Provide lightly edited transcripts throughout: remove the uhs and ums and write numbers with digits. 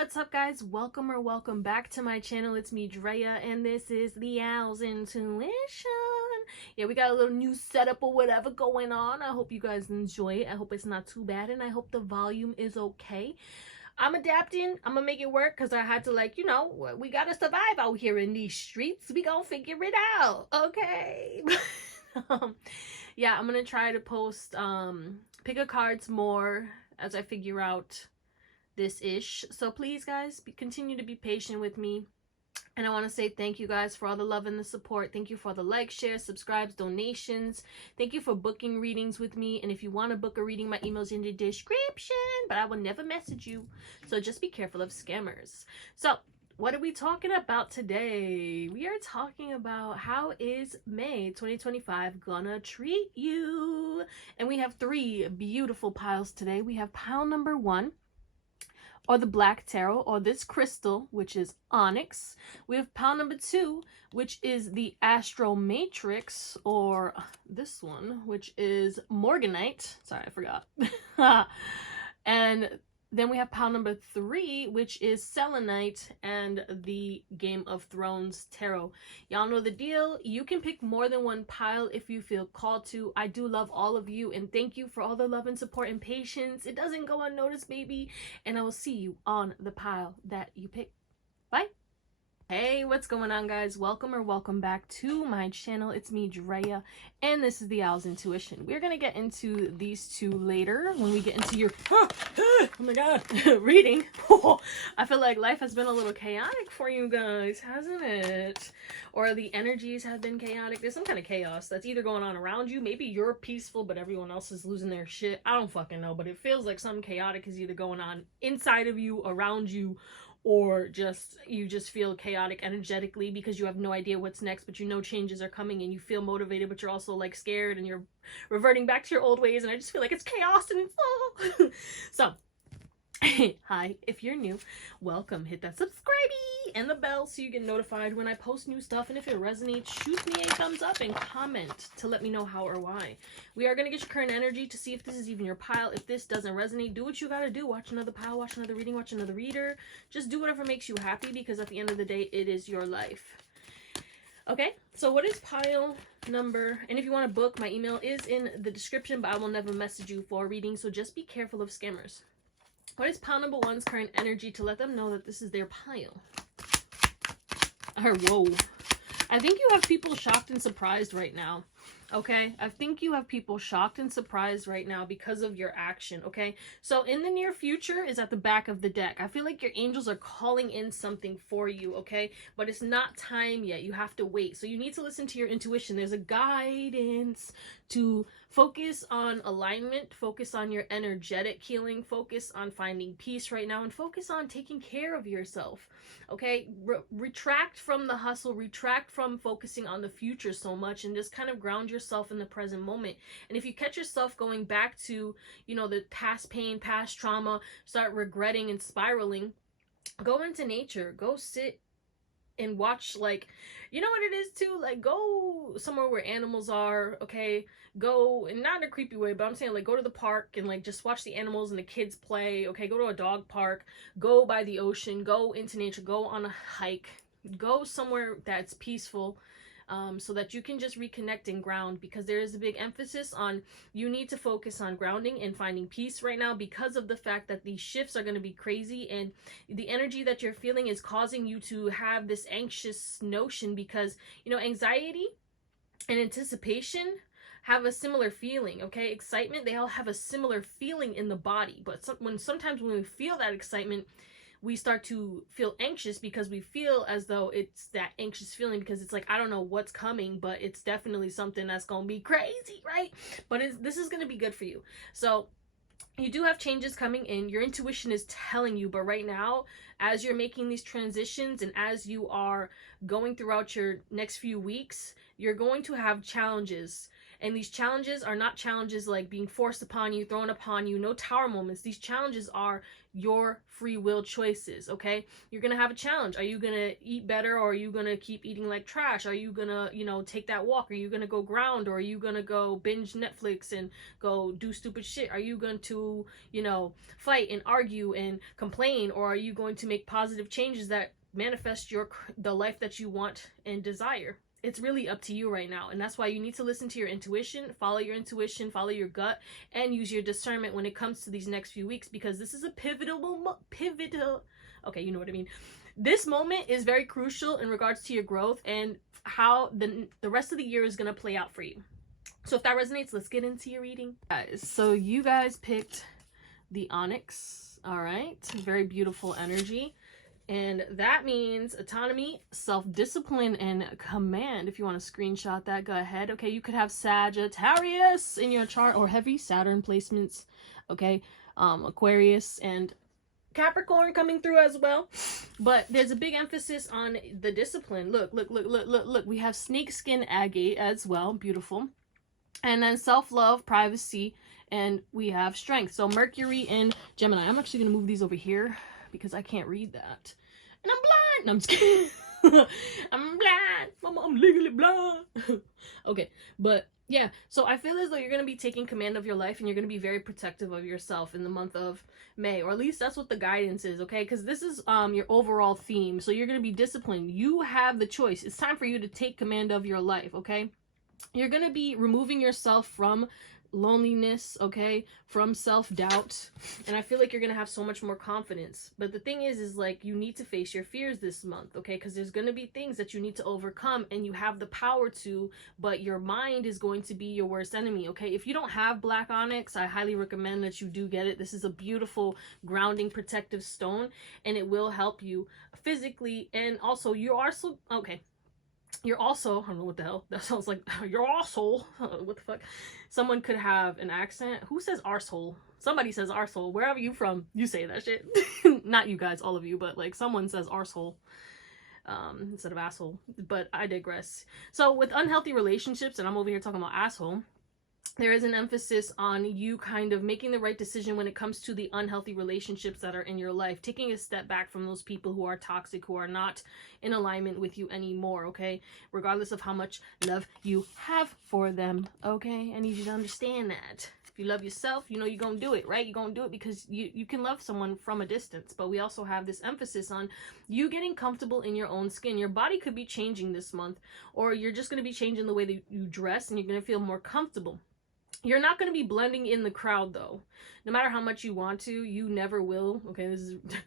what's up guys? Welcome back to my channel. It's me, Drea, and this is Theowlsintuition. Yeah, we got a little new setup or whatever going on. I hope you guys enjoy it. I hope it's not too bad, and I hope the volume is okay. I'm adapting. I'm gonna make it work because I had to, we gotta survive out here in these streets. We gonna figure it out, okay? Yeah, I'm gonna try to post pick a cards more as I figure out this ish. So please guys, continue to be patient with me, and I want to say thank you guys for all the love and the support. Thank you for the likes, shares, subscribes, donations. Thank you for booking readings with me, and if you want to book a reading, my email's in the description, but I will never message you, so just be careful of scammers. So what are we talking about today? We are talking about how is May 2025 gonna treat you, and we have three beautiful piles today. We have pile number 1, or the Black Tarot, or this crystal, which is onyx. We have pile number 2, which is the Astro Matrix, or this one, which is Morganite. Sorry, I forgot. And then we have pile number 3, which is Selenite, and the Game of Thrones Tarot. Y'all know the deal. You can pick more than one pile if you feel called to. I do love all of you, and thank you for all the love and support and patience. It doesn't go unnoticed, baby. And I will see you on the pile that you pick. Bye. Hey, what's going on guys? Welcome back to my channel. It's me, Drea, and this is Theowlsintuition. We're gonna get into these two later when we get into your oh my god reading. I feel like life has been a little chaotic for you guys, hasn't it? Or the energies have been chaotic. There's some kind of chaos that's either going on around you. Maybe you're peaceful but everyone else is losing their shit. I don't fucking know, but it feels like something chaotic is either going on inside of you, around you, or you just feel chaotic energetically because you have no idea what's next, but you know changes are coming, and you feel motivated, but you're also like scared, and you're reverting back to your old ways, and I just feel like it's chaos and it's so hi, if you're new, welcome. Hit that subscribe and the bell so you get notified when I post new stuff, and if it resonates, shoot me a thumbs up and comment to let me know how or why. We are going to get your current energy to see if this is even your pile. If this doesn't resonate, do what you gotta do. Watch another pile, watch another reading, watch another reader. Just do whatever makes you happy, because at the end of the day, it is your life. Okay, so what is pile number, and if you want to book, my email is in the description, but I will never message you for a reading, so just be careful of scammers. What is pile number 1's current energy to let them know that this is their pile? Whoa. I think you have people shocked and surprised right now. Okay, I think you have people shocked and surprised right now because of your action. Okay, so in the near future is at the back of the deck. I feel like your angels are calling in something for you. Okay, but it's not time yet. You have to wait. So you need to listen to your intuition. There's a guidance to focus on alignment, focus on your energetic healing, focus on finding peace right now, and focus on taking care of yourself. Okay, retract from the hustle, retract from focusing on the future so much, and just kind of ground yourself in the present moment. And if you catch yourself going back to, you know, the past pain, past trauma, start regretting and spiraling, go into nature, go sit and watch, like, you know what it is too, like, go somewhere where animals are. Okay, go, and not in a creepy way, but I'm saying, like, go to the park and like just watch the animals and the kids play. Okay, go to a dog park, go by the ocean, go into nature, go on a hike, go somewhere that's peaceful, so that you can just reconnect and ground, because there is a big emphasis on you need to focus on grounding and finding peace right now, because of the fact that these shifts are going to be crazy, and the energy that you're feeling is causing you to have this anxious notion, because, you know, anxiety and anticipation have a similar feeling. Okay, excitement, they all have a similar feeling in the body, but sometimes when we feel that excitement, we start to feel anxious because we feel as though it's that anxious feeling because it's like, I don't know what's coming, but it's definitely something that's gonna be crazy, right? But this is gonna be good for you. So you do have changes coming in. Your intuition is telling you, but right now, as you're making these transitions and as you are going throughout your next few weeks, you're going to have challenges. And these challenges are not challenges like being forced upon you, thrown upon you, no tower moments. These challenges are your free will choices, okay? You're gonna have a challenge. Are you gonna eat better, or are you gonna keep eating like trash? Are you gonna, you know, take that walk? Are you gonna go ground, or are you gonna go binge Netflix and go do stupid shit? Are you going to, you know, fight and argue and complain, or are you going to make positive changes that manifest the life that you want and desire? It's really up to you right now, and that's why you need to listen to your intuition, follow your gut, and use your discernment when it comes to these next few weeks, because this is a pivotal, okay, you know what I mean. This moment is very crucial in regards to your growth and how the rest of the year is going to play out for you. So if that resonates, let's get into your reading. Guys, so you guys picked the Onyx, all right? Very beautiful energy. And that means autonomy, self-discipline, and command. If you want to screenshot that, go ahead. Okay, you could have Sagittarius in your chart, or heavy Saturn placements. Okay, Aquarius and Capricorn coming through as well. But there's a big emphasis on the discipline. Look. We have snakeskin agate as well. Beautiful. And then self-love, privacy, and we have strength. So Mercury and Gemini. I'm actually going to move these over here because I can't read that. And I'm blind. No, I'm just kidding. I'm blind. Mama, I'm legally blind. Okay, but yeah, so I feel as though you're going to be taking command of your life, and you're going to be very protective of yourself in the month of May, or at least that's what the guidance is, okay? Because this is your overall theme. So you're going to be disciplined. You have the choice. It's time for you to take command of your life, okay? You're going to be removing yourself from loneliness, okay, from self-doubt, and I feel like you're gonna have so much more confidence. But the thing is like, you need to face your fears this month, okay, because there's gonna be things that you need to overcome, and you have the power to, but your mind is going to be your worst enemy, okay? If you don't have black onyx, I highly recommend that you do get it. This is a beautiful grounding protective stone, and it will help you physically, and also you are so okay. You're also, I don't know what the hell that sounds like. You're arsehole. What the fuck? Someone could have an accent. Who says arsehole? Somebody says arsehole. Wherever you from, you say that shit. Not you guys, all of you, but like someone says arsehole instead of asshole. But I digress. So with unhealthy relationships, and I'm over here talking about asshole, there is an emphasis on you kind of making the right decision when it comes to the unhealthy relationships that are in your life, taking a step back from those people who are toxic, who are not in alignment with you anymore, okay? Regardless of how much love you have for them, okay? I need you to understand that. If you love yourself, you know you're gonna do it, right? You're gonna do it because you can love someone from a distance, but we also have this emphasis on you getting comfortable in your own skin. Your body could be changing this month, or you're just gonna be changing the way that you dress, and you're gonna feel more comfortable. You're not going to be blending in the crowd, though. No matter how much you want to, you never will. Okay,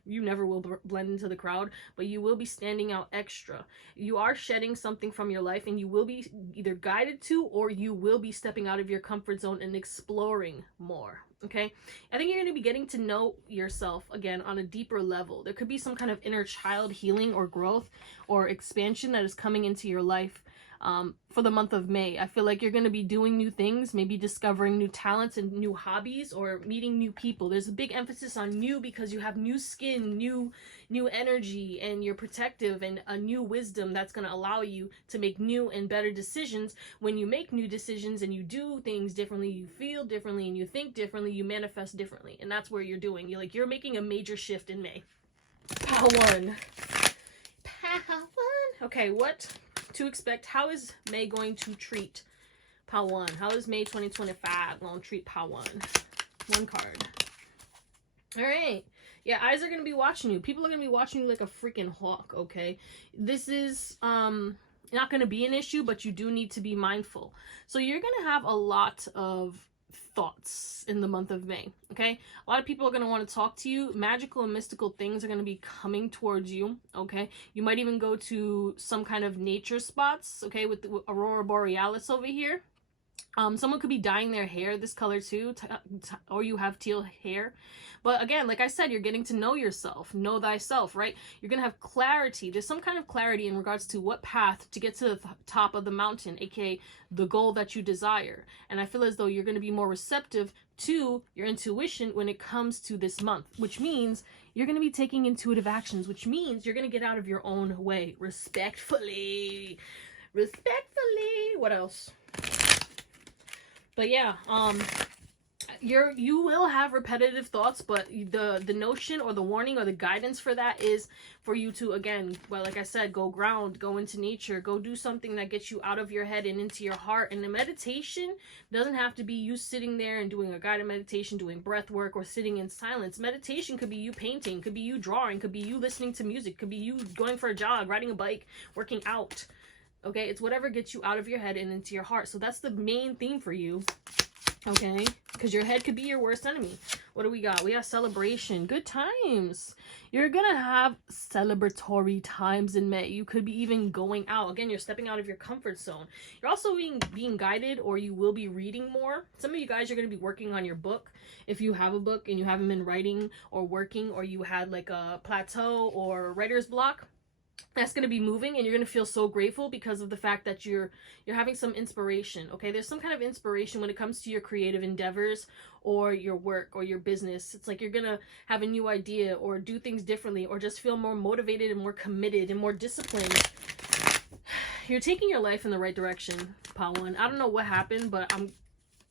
you never will blend into the crowd, but you will be standing out extra. You are shedding something from your life, and you will be either guided to, or you will be stepping out of your comfort zone and exploring more. Okay, I think you're going to be getting to know yourself again on a deeper level. There could be some kind of inner child healing or growth or expansion that is coming into your life. For the month of May. I feel like you're going to be doing new things, maybe discovering new talents and new hobbies, or meeting new people. There's a big emphasis on new because you have new skin, new energy, and you're protective, and a new wisdom that's going to allow you to make new and better decisions. When you make new decisions and you do things differently, you feel differently, and you think differently, you manifest differently. And that's where you're doing. You're making a major shift in May. Power one. Okay, what to expect? How is May going to treat Pawan? How is May 2025 going to treat Pawan? One card. All right. Yeah, eyes are going to be watching you. People are going to be watching you like a freaking hawk, okay? This is not going to be an issue, but you do need to be mindful. So you're going to have a lot of thoughts in the month of May, okay? A lot of people are going to want to talk to you. Magical and mystical things are going to be coming towards you, okay? You might even go to some kind of nature spots, okay, with the Aurora Borealis over here. Someone could be dyeing their hair this color too, or you have teal hair. But again, like I said, you're getting to know yourself, know thyself, right? You're going to have clarity. There's some kind of clarity in regards to what path to get to the top of the mountain, aka the goal that you desire. And I feel as though you're going to be more receptive to your intuition when it comes to this month, which means you're going to be taking intuitive actions, which means you're going to get out of your own way respectfully. Respectfully. What else? But yeah, you will have repetitive thoughts, but the notion or the warning or the guidance for that is for you to, again, well, like I said, go ground, go into nature, go do something that gets you out of your head and into your heart. And the meditation doesn't have to be you sitting there and doing a guided meditation, doing breath work, or sitting in silence. Meditation could be you painting, could be you drawing, could be you listening to music, could be you going for a jog, riding a bike, working out. Okay, it's whatever gets you out of your head and into your heart. So that's the main theme for you. Okay, because your head could be your worst enemy. What do we got? We got celebration, good times. You're gonna have celebratory times in May. You could be even going out. Again, you're stepping out of your comfort zone. You're also being guided, or you will be reading more. Some of you guys are gonna be working on your book. If you have a book and you haven't been writing or working, or you had like a plateau or writer's block, that's going to be moving, and you're going to feel so grateful because of the fact that you're having some inspiration. Okay, there's some kind of inspiration when it comes to your creative endeavors or your work or your business. It's like you're going to have a new idea or do things differently, or just feel more motivated and more committed and more disciplined. You're taking your life in the right direction, Pawan. I don't know what happened, but I'm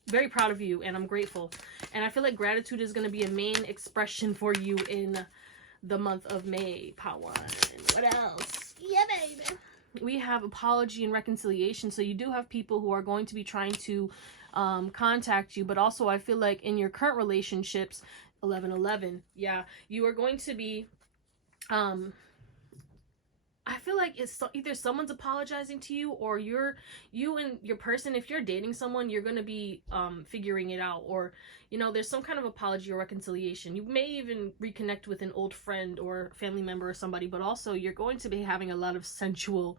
very proud of you and I'm grateful. And I feel like gratitude is going to be a main expression for you in the month of May, Pawan. What else? Yeah, baby. We have apology and reconciliation. So you do have people who are going to be trying to contact you, but also I feel like in your current relationships, 11-11, yeah, you are going to be I feel like it's either someone's apologizing to you, or you and your person, if you're dating someone, you're going to be figuring it out, or, you know, there's some kind of apology or reconciliation. You may even reconnect with an old friend or family member or somebody, but also you're going to be having a lot of sensual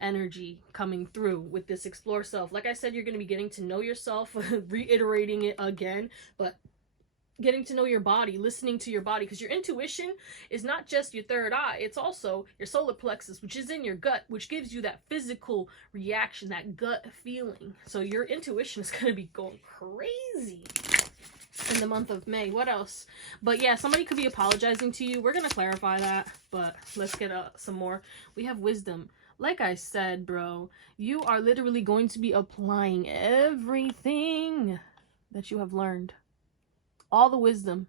energy coming through with this explore self. Like I said, you're going to be getting to know yourself, reiterating it again, but getting to know your body, listening to your body, because your intuition is not just your third eye, it's also your solar plexus, which is in your gut, which gives you that physical reaction, that gut feeling. So your intuition is going to be going crazy in the month of May. What else? But yeah, somebody could be apologizing to you. We're going to clarify that, but let's get some more. We have wisdom. Like I said, bro, you are literally going to be applying everything that you have learned. All the wisdom.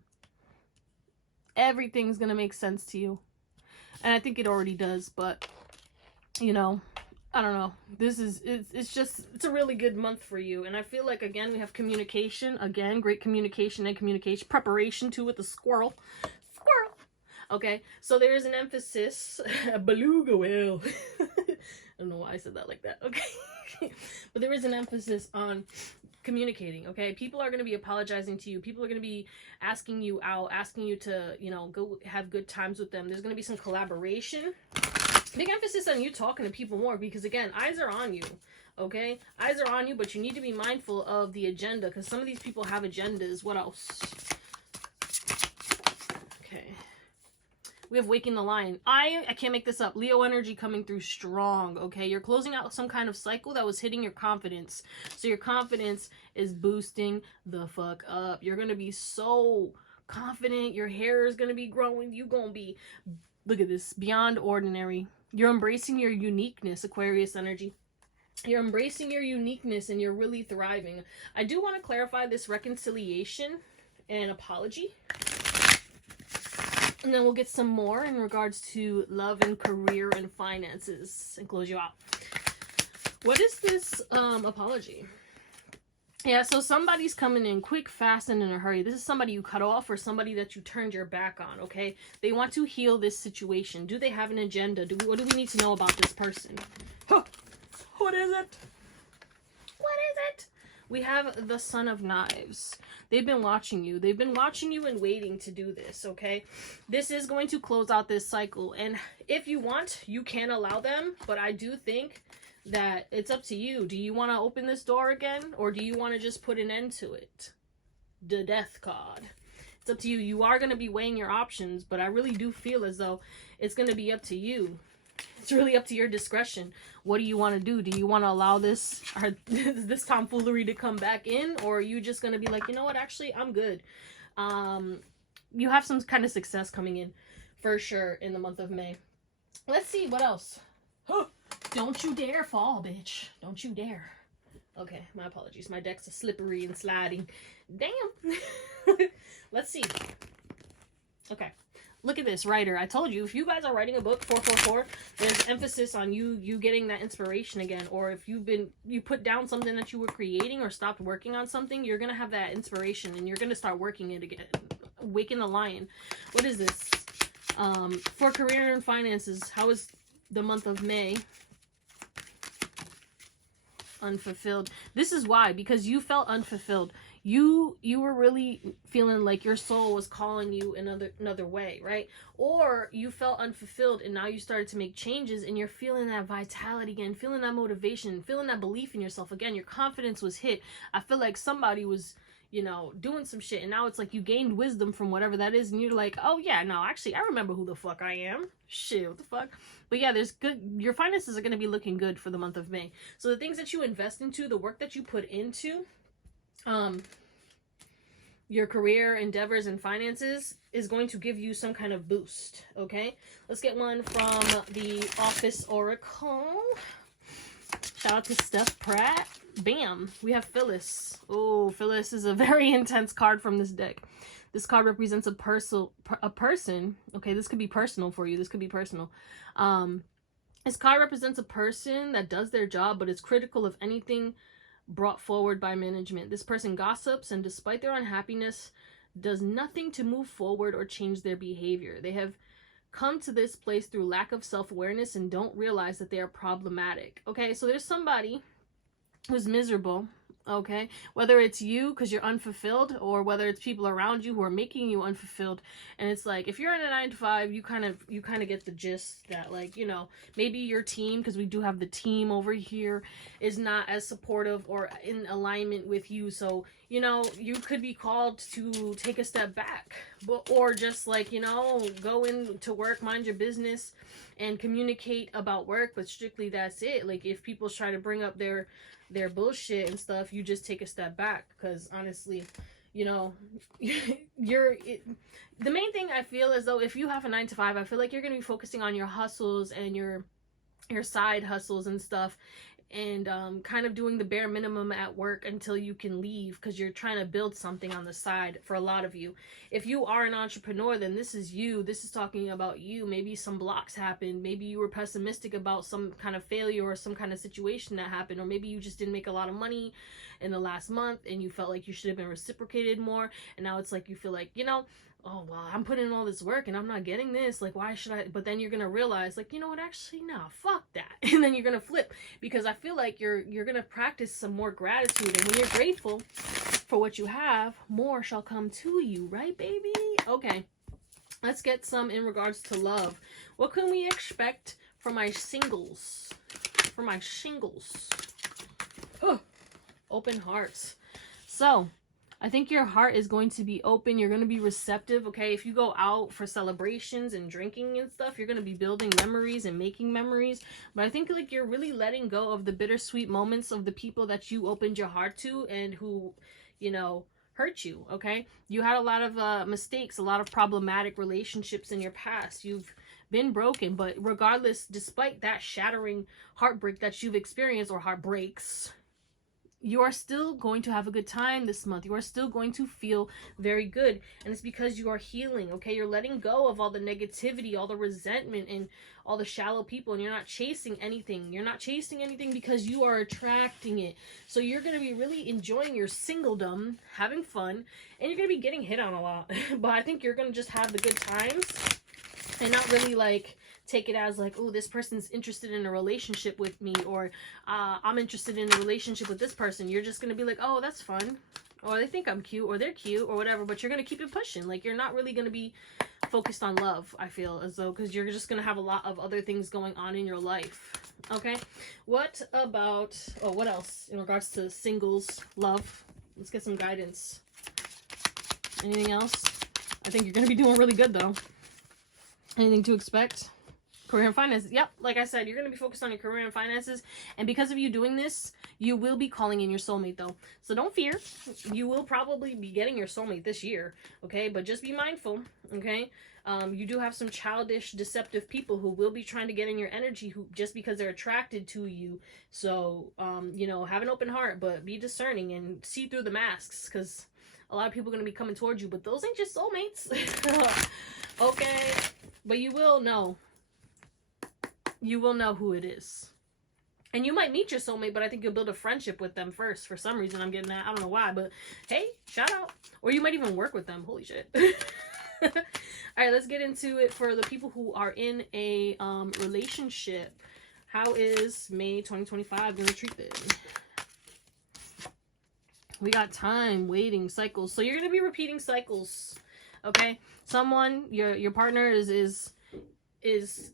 Everything's going to make sense to you. And I think it already does, but, you know, I don't know. It's a really good month for you. And I feel like, again, we have communication. Again, great communication and communication. Preparation, too, with the squirrel. Squirrel! Okay, so there is an emphasis. Beluga whale. I don't know why I said that like that. Okay. But there is an emphasis on communicating. Okay, people are going to be apologizing to you. People are going to be asking you out, asking you to, you know, go have good times with them. There's going to be some collaboration. Big emphasis on you talking to people more, because again, eyes are on you. Okay, eyes are on you, but you need to be mindful of the agenda, because some of these people have agendas. What else? Okay, we have Waking the Lion. I can't make this up. Leo energy coming through strong, okay? You're closing out some kind of cycle that was hitting your confidence. So your confidence is boosting the fuck up. You're going to be so confident. Your hair is going to be growing. You're going to be, look at this, beyond ordinary. You're embracing your uniqueness, Aquarius energy. You're embracing your uniqueness and you're really thriving. I do want to clarify this reconciliation and apology. And then we'll get some more in regards to love and career and finances and close you out. What is this apology? Yeah, so somebody's coming in quick, fast, and in a hurry. This is somebody you cut off or somebody that you turned your back on, okay? They want to heal this situation. Do they have an agenda? What do we need to know about this person? Huh. What is it? What is it? We have the Son of Knives. They've been watching you. They've been watching you and waiting to do this, okay? This is going to close out this cycle. And if you want, you can allow them. But I do think that it's up to you. Do you want to open this door again? Or do you want to just put an end to it? The Death card. It's up to you. You are going to be weighing your options. But I really do feel as though it's going to be up to you. It's really up to your discretion. What do you want to do? Do you want to allow this tomfoolery to come back in? Or are you just going to be like, you know what, actually, I'm good. You have some kind of success coming in for sure in the month of May. Let's see, what else? Don't you dare fall, bitch. Don't you dare. Okay, my apologies. My deck's are slippery and sliding. Damn. Let's see. Okay. Look at this, writer. I told you, if you guys are writing a book, 444, there's emphasis on you getting that inspiration again. Or if you put down something that you were creating or stopped working on something, you're going to have that inspiration and you're going to start working it again. Waken the lion. What is this? For career and finances, how is the month of May? Unfulfilled. This is why, because you felt unfulfilled. You were really feeling like your soul was calling you another way, right? Or you felt unfulfilled and now you started to make changes and you're feeling that vitality again, feeling that motivation, feeling that belief in yourself again. Your confidence was hit. I feel like somebody was, you know, doing some shit and now it's like you gained wisdom from whatever that is and you're like, oh yeah, no, actually I remember who the fuck I am. Shit, what the fuck? But yeah, there's good, your finances are going to be looking good for the month of May. So the things that you invest into, the work that you put into, your career endeavors and finances is going to give you some kind of boost. Okay, let's get one from the Office Oracle. Shout out to Steph Pratt. Bam, we have Phyllis. Oh, Phyllis is a very intense card from this deck. This card represents a person. Okay, this could be personal for you. This could be personal. This card represents a person that does their job but is critical of anything brought forward by management. This person gossips and despite their unhappiness does nothing to move forward or change their behavior. They have come to this place through lack of self-awareness and don't realize that they are problematic. Okay, so there's somebody who's miserable. Okay, whether it's you because you're unfulfilled or whether it's people around you who are making you unfulfilled. And it's like, if you're in a 9-to-5, you kind of get the gist that, like, you know, maybe your team, because we do have the team over here, is not as supportive or in alignment with you. So, you know, you could be called to take a step back, or just, like, you know, go into work, mind your business and communicate about work, but strictly that's it. Like, if people try to bring up their bullshit and stuff, you just take a step back, because honestly, you know, the main thing I feel is, though, if you have a 9-to-5, I feel like you're going to be focusing on your hustles and your side hustles and stuff, and kind of doing the bare minimum at work until you can leave, because you're trying to build something on the side. For a lot of you, if you are an entrepreneur, then this is you. This is talking about you. Maybe some blocks happened. Maybe you were pessimistic about some kind of failure or some kind of situation that happened, or maybe you just didn't make a lot of money in the last month and you felt like you should have been reciprocated more, and now it's like you feel like, you know, oh, well, I'm putting in all this work and I'm not getting this. Like, why should I? But then you're going to realize, like, you know what, actually, nah, fuck that. And then you're going to flip, because I feel like you're going to practice some more gratitude. And when you're grateful for what you have, more shall come to you, right, baby? Okay, let's get some in regards to love. What can we expect from my singles? For my shingles. Oh, open hearts. So, I think your heart is going to be open. You're going to be receptive, okay? If you go out for celebrations and drinking and stuff, you're going to be building memories and making memories. But I think, like, you're really letting go of the bittersweet moments of the people that you opened your heart to and who, you know, hurt you, okay? You had a lot of mistakes, a lot of problematic relationships in your past. You've been broken, but regardless, despite that shattering heartbreak that you've experienced, or heartbreaks, you are still going to have a good time this month. You are still going to feel very good. And it's because you are healing, okay? You're letting go of all the negativity, all the resentment, and all the shallow people. And you're not chasing anything. You're not chasing anything because you are attracting it. So you're going to be really enjoying your singledom, having fun, and you're going to be getting hit on a lot. But I think you're going to just have the good times and not really, like, take it as like, oh, this person's interested in a relationship with me, or I'm interested in a relationship with this person. You're just gonna be like, oh, that's fun, or they think I'm cute, or they're cute, or whatever, but you're gonna keep it pushing. Like, you're not really gonna be focused on love, I feel as though, because you're just gonna have a lot of other things going on in your life. Okay, what about, oh, what else in regards to singles love? Let's get some guidance. Anything else? I think you're gonna be doing really good, though. Anything to expect? Career and finances. Yep, like I said, you're going to be focused on your career and finances. And because of you doing this, you will be calling in your soulmate, though. So don't fear. You will probably be getting your soulmate this year, okay? But just be mindful, okay? You do have some childish, deceptive people who will be trying to get in your energy who just because they're attracted to you. So, you know, have an open heart, but be discerning and see through the masks, because a lot of people are going to be coming towards you, but those ain't your soulmates. Okay? But you will know. You will know who it is. And you might meet your soulmate, but I think you'll build a friendship with them first. For some reason, I'm getting that. I don't know why, but hey, shout out. Or you might even work with them. Holy shit. All right, let's get into it for the people who are in a relationship. How is May 2025 going to treat them? We got time, waiting, cycles. So you're going to be repeating cycles, okay? Someone, your partner is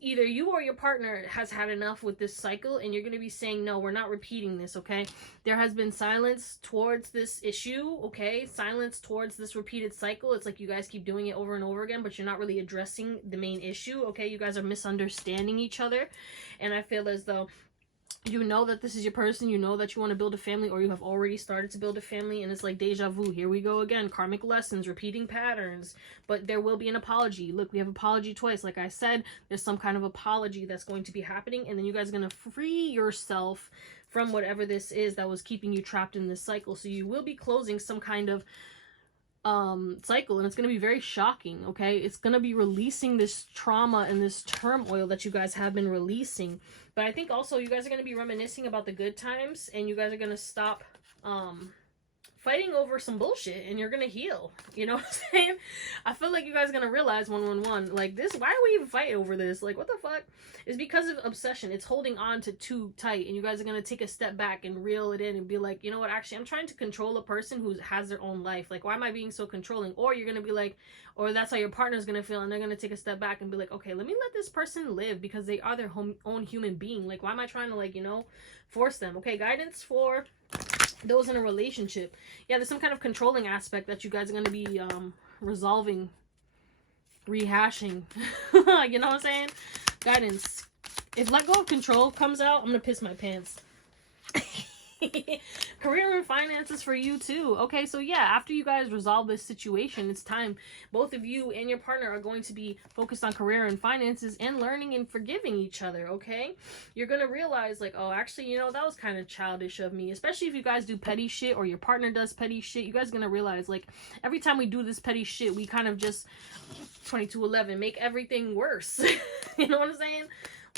either you or your partner has had enough with this cycle, and you're going to be saying, no, we're not repeating this, okay? There has been silence towards this issue, okay? Silence towards this repeated cycle. It's like you guys keep doing it over and over again, but you're not really addressing the main issue, okay? You guys are misunderstanding each other, and I feel as though you know that this is your person, you know that you want to build a family, or you have already started to build a family, and it's like deja vu. Here we go again. Karmic lessons, repeating patterns. But there will be an apology. Look, we have apology twice. Like I said, there's some kind of apology that's going to be happening, and then you guys are going to free yourself from whatever this is that was keeping you trapped in this cycle. So you will be closing some kind of cycle, and it's going to be very shocking, okay? It's going to be releasing this trauma and this turmoil that you guys have been releasing. But I think also you guys are going to be reminiscing about the good times, and you guys are going to stop fighting over some bullshit, and you're going to heal. You know what I'm saying? I feel like you guys are going to realize 111, like this, why are we even fighting over this? Like, what the fuck? It's because of obsession. It's holding on to too tight, and you guys are going to take a step back and reel it in and be like, you know what, actually, I'm trying to control a person who has their own life. Like, why am I being so controlling? Or you're going to be like, or that's how your partner's going to feel, and they're going to take a step back and be like, okay, let me let this person live because they are their own human being. Like, why am I trying to, like, you know, force them? Okay, guidance for those in a relationship. Yeah, there's some kind of controlling aspect that you guys are going to be resolving, rehashing. You know what I'm saying? Guidance. If let go of control comes out, I'm going to piss my pants. Career and finances for you too. Okay, so yeah, after you guys resolve this situation, it's time. Both of you and your partner are going to be focused on career and finances and learning and forgiving each other, okay? You're going to realize, like, oh, actually, you know, that was kind of childish of me. Especially if you guys do petty shit or your partner does petty shit. You guys are going to realize, like, every time we do this petty shit, we kind of just, 2211, make everything worse. You know what I'm saying?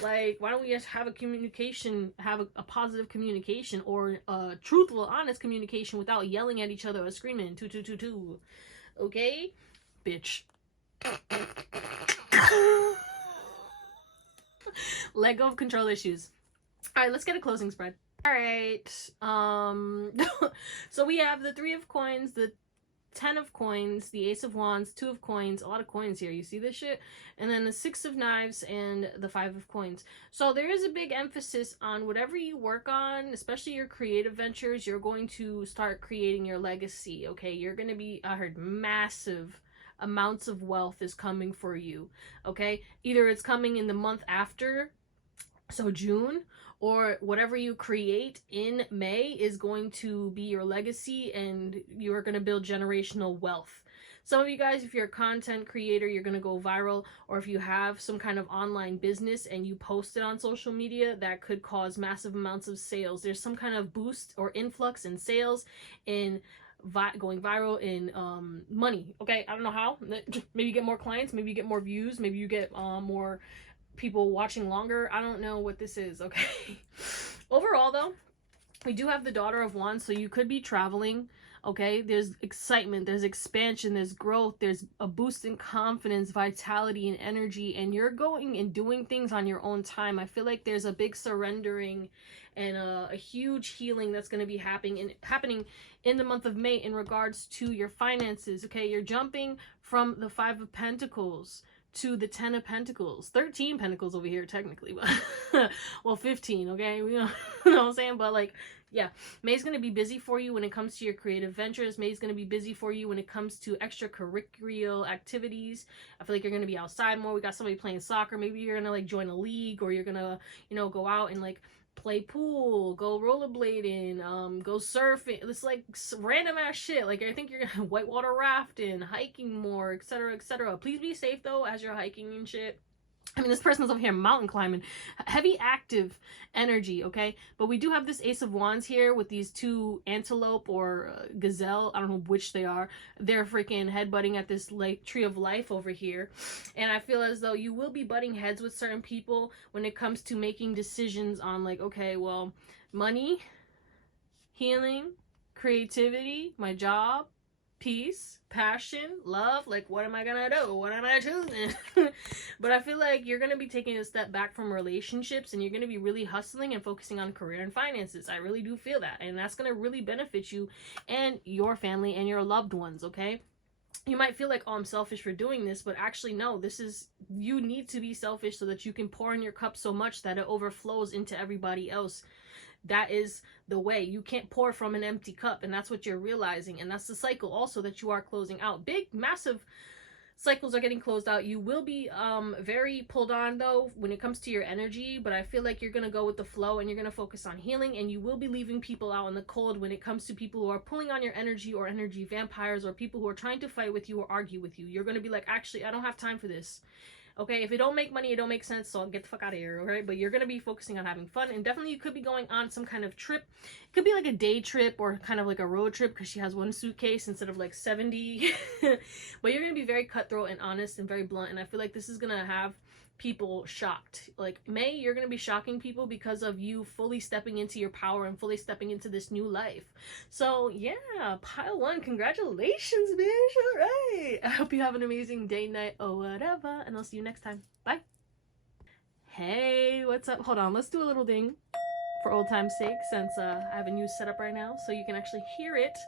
Like, why don't we just have a communication, have a positive communication, or a truthful, honest communication without yelling at each other or screaming, 2222, okay? Bitch. Let go of control issues. All right, let's get a closing spread. All right. So we have the 3 of coins, the 10 of coins, the Ace of Wands, 2 of coins, a lot of coins here, you see this shit? And then the 6 of knives and the 5 of coins. So there is a big emphasis on whatever you work on, especially your creative ventures, you're going to start creating your legacy, okay? You're going to be, I heard, massive amounts of wealth is coming for you, okay? Either it's coming in the month after, so June, or whatever you create in May is going to be your legacy, and you're going to build generational wealth. Some of you guys, if you're a content creator, you're going to go viral, or if you have some kind of online business and you post it on social media, that could cause massive amounts of sales. There's some kind of boost or influx in sales, in going viral, in money, okay? I don't know how. Maybe you get more clients, maybe you get more views, maybe you get more people watching longer. I don't know what this is, okay? Overall, though, we do have the Daughter of Wands, so you could be traveling, okay? There's excitement, there's expansion, there's growth, there's a boost in confidence, vitality, and energy, and you're going and doing things on your own time. I feel like there's a big surrendering and a huge healing that's going to be happening in the month of May in regards to your finances, okay? You're jumping from the 5 of Pentacles to the 10 of Pentacles. 13 Pentacles over here, technically, but well, 15, okay? You know what I'm saying? But, like, Yeah, May's going to be busy for you when it comes to your creative ventures. May's going to be busy for you when it comes to extracurricular activities. I feel like you're going to be outside more. We got somebody playing soccer. Maybe you're going to like join a league, or you're going to, you know, go out and like play pool, go rollerblading, go surfing. It's like random ass shit. Like I think you're going to whitewater rafting, hiking more, etc., etc. Please be safe though as you're hiking and shit. I mean, this person's over here mountain climbing. Heavy active energy, okay? But we do have this Ace of Wands here with these two antelope or gazelle. I don't know which they are. They're freaking headbutting at this like tree of life over here. And I feel as though you will be butting heads with certain people when it comes to making decisions on like, okay, well, money, healing, creativity, my job, peace, passion, love. Like, what am I gonna do? What am I choosing? But I feel like you're gonna be taking a step back from relationships, and you're gonna be really hustling and focusing on career and finances. I really do feel that, and that's gonna really benefit you and your family and your loved ones. Okay, you might feel like, oh, I'm selfish for doing this, but actually no, this is, you need to be selfish so that you can pour in your cup so much that it overflows into everybody else. That is the way. You can't pour from an empty cup, and that's what you're realizing, and that's the cycle also that you are closing out. Big massive cycles are getting closed out. You will be very pulled on though when it comes to your energy, but I feel like you're gonna go with the flow, and you're gonna focus on healing, and you will be leaving people out in the cold when it comes to people who are pulling on your energy, or energy vampires, or people who are trying to fight with you or argue with you. You're gonna be like, actually, I don't have time for this. Okay, if it don't make money, it don't make sense, so I'll get the fuck out of here, okay? But you're going to be focusing on having fun, and definitely you could be going on some kind of trip. It could be like a day trip or kind of like a road trip, because she has one suitcase instead of like 70. But you're going to be very cutthroat and honest and very blunt, and I feel like this is going to have people shocked. Like, May, you're going to be shocking people because of you fully stepping into your power and fully stepping into this new life. So yeah, pile one, congratulations, bitch. All right, I hope you have an amazing day, night, or whatever, and I'll see you next time. Bye. Hey, what's up? Hold on, let's do a little ding for old time's sake, since I have a new setup right now so you can actually hear it.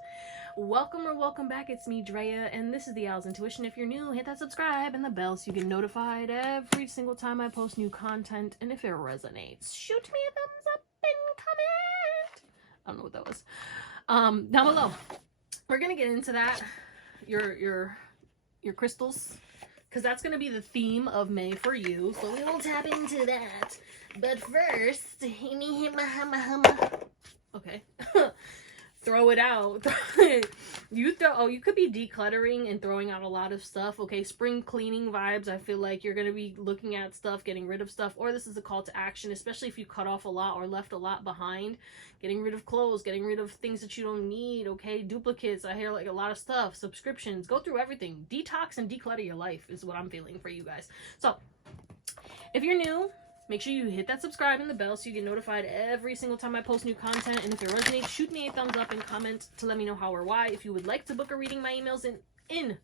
Welcome or welcome back, it's me, Drea, and this is Theowlsintuition. If you're new, hit that subscribe and the bell so you get notified every single time I post new content, and if it resonates, shoot me a thumbs up and comment. I don't know what that was. Down below. We're gonna get into that, your crystals, because that's gonna be the theme of May for you, so we will tap into that. But first, okay. Throw it out. You could be decluttering and throwing out a lot of stuff. Okay, spring cleaning vibes. I feel like you're going to be looking at stuff, getting rid of stuff, or this is a call to action, especially if you cut off a lot or left a lot behind. Getting rid of clothes, getting rid of things that you don't need. Okay, duplicates. I hear like a lot of stuff, subscriptions. Go through everything. Detox and declutter your life is what I'm feeling for you guys. So if you're new, make sure you hit that subscribe and the bell so you get notified every single time I post new content. And if it resonates, shoot me a thumbs up and comment to let me know how or why. If you would like to book a reading, my email's in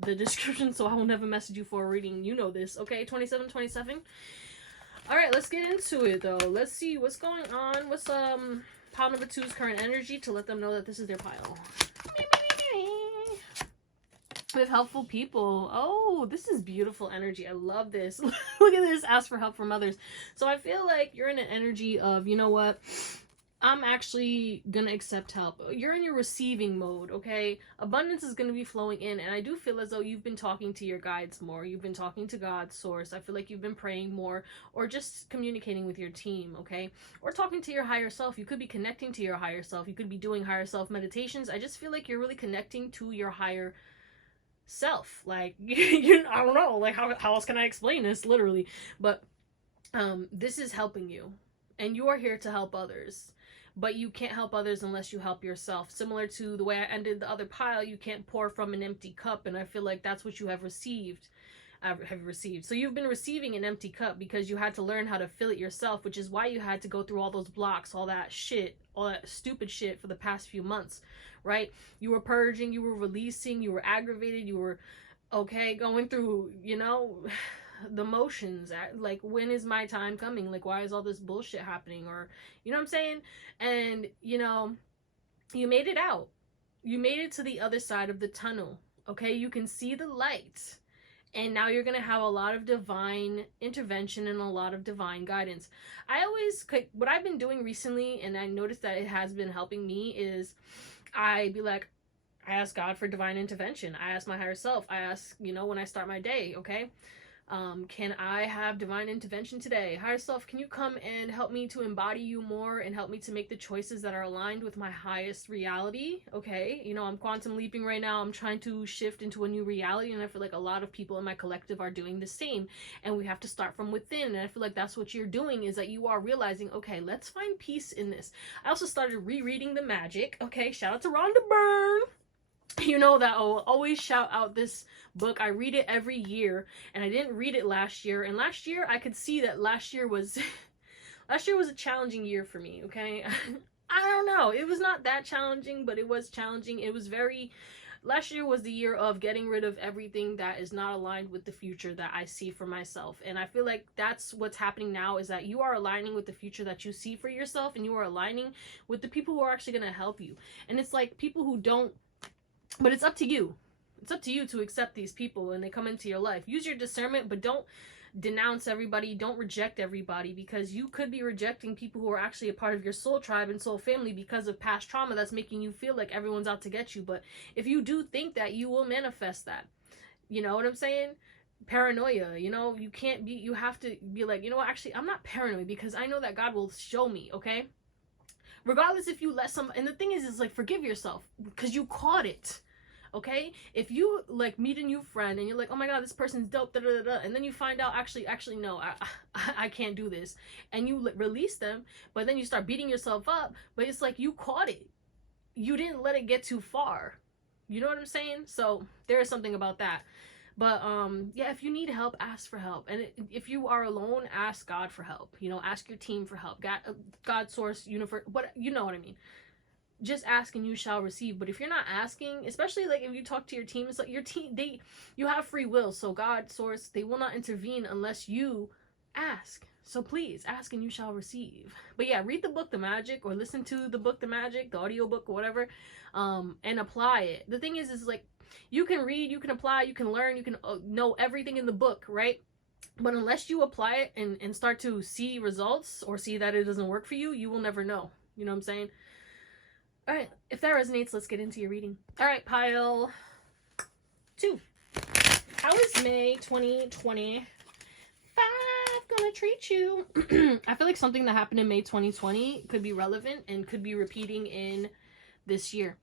the description, so I will never message you for a reading. You know this, okay? 2727. All right, let's get into it though. Let's see what's going on. What's pile number 2's current energy to let them know that this is their pile. With helpful people. Oh, this is beautiful energy. I love this. Look at this. Ask for help from others. So I feel like you're in an energy of, you know what? I'm actually gonna accept help. You're in your receiving mode, okay? Abundance is gonna be flowing in, and I do feel as though you've been talking to your guides more. You've been talking to God, source. I feel like you've been praying more, or just communicating with your team, okay? Or talking to your higher self. You could be connecting to your higher self. You could be doing higher self meditations. I just feel like you're really connecting to your higher self. Like, I don't know, like how else can I explain this, literally? But this is helping you, and you are here to help others, but you can't help others unless you help yourself. Similar to the way I ended the other pile, you can't pour from an empty cup, and I feel like that's what you have received. So you've been receiving an empty cup because you had to learn how to fill it yourself, which is why you had to go through all those blocks, all that shit, all that stupid shit for the past few months, right? You were purging, you were releasing, you were aggravated, you were, okay, going through, you know, the motions. Like, when is my time coming? Like, why is all this bullshit happening? Or, you know what I'm saying? And, you know, you made it out. You made it to the other side of the tunnel, okay? You can see the light. And now you're going to have a lot of divine intervention and a lot of divine guidance. What I've been doing recently, and I noticed that it has been helping me, is I ask God for divine intervention. I ask my higher self. I ask, when I start my day, okay? Can I have divine intervention today? Higher self, can you come and help me to embody you more and help me to make the choices that are aligned with my highest reality? Okay, I'm quantum leaping right now. I'm trying to shift into a new reality, and I feel like a lot of people in my collective are doing the same, and we have to start from within. And I feel like that's what you're doing, is that you are realizing, okay, let's find peace in this. I also started rereading The Magic. Okay, shout out to Rhonda Byrne. You know that I'll always shout out this book. I read it every year, and I didn't read it last year. And last year, I could see that last year was a challenging year for me, okay? I don't know. It was not that challenging, but it was challenging. Last year was the year of getting rid of everything that is not aligned with the future that I see for myself. And I feel like that's what's happening now, is that you are aligning with the future that you see for yourself, and you are aligning with the people who are actually going to help you. And it's like people who don't, but it's up to you. It's up to you to accept these people when they come into your life. Use your discernment, but don't denounce everybody. Don't reject everybody, because you could be rejecting people who are actually a part of your soul tribe and soul family because of past trauma that's making you feel like everyone's out to get you. But if you do think that, you will manifest that. You know what I'm saying? Paranoia, you have to be like, actually, I'm not paranoid, because I know that God will show me, okay? Regardless if you and the thing is like, forgive yourself, because you caught it, okay? If you like meet a new friend and you're like, oh my god, this person's dope, da, da, da, da, and then you find out, actually no, I can't do this, and you release them, but then you start beating yourself up, but it's like you caught it. You didn't let it get too far. You know what I'm saying? So there is something about that. But yeah, if you need help, ask for help. And if you are alone, ask God for help. Ask your team for help. God, source, universe, but you know what I mean. Just ask and you shall receive. But if you're not asking, especially like if you talk to your team, it's like your team, you have free will. So God, source, they will not intervene unless you ask. So please ask and you shall receive. But yeah, read the book The Magic, or listen to the book The Magic, the audio book or whatever, and apply it. The thing is like, you can read, you can apply, you can learn, you can know everything in the book, right? But unless you apply it and start to see results, or see that it doesn't work for you, you will never know. You know what I'm saying? All right, if that resonates, let's get into your reading. All right, pile 2. How is May 2025 gonna treat you? I feel like something that happened in May 2020 could be relevant and could be repeating in this year.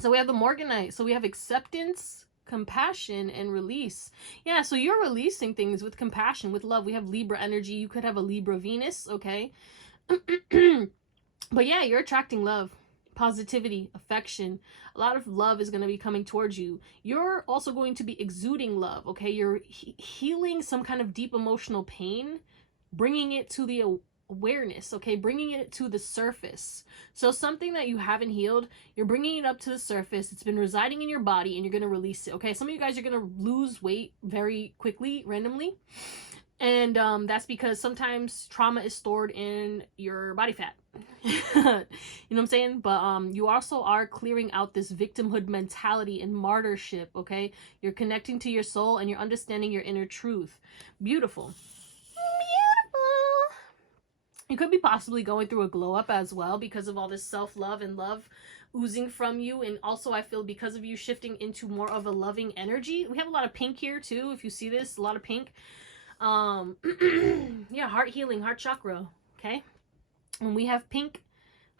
So we have the Morganite. So we have acceptance, compassion, and release. Yeah, so you're releasing things with compassion, with love. We have Libra energy. You could have a Libra Venus, okay? But yeah, you're attracting love, positivity, affection. A lot of love is going to be coming towards you. You're also going to be exuding love, okay? You're healing some kind of deep emotional pain, bringing it to the awareness, okay? Bringing it to the surface. So something that you haven't healed, you're bringing it up to the surface. It's been residing in your body, and you're going to release it, okay? Some of you guys are going to lose weight very quickly, randomly. And that's because sometimes trauma is stored in your body fat. You know what I'm saying? But you also are clearing out this victimhood mentality and martyrship, okay? You're connecting to your soul, and you're understanding your inner truth. Beautiful. You could be possibly going through a glow up as well, because of all this self-love and love oozing from you. And also I feel because of you shifting into more of a loving energy. We have a lot of pink here too. If you see this, a lot of pink. Yeah, heart healing, heart chakra. Okay. And we have pink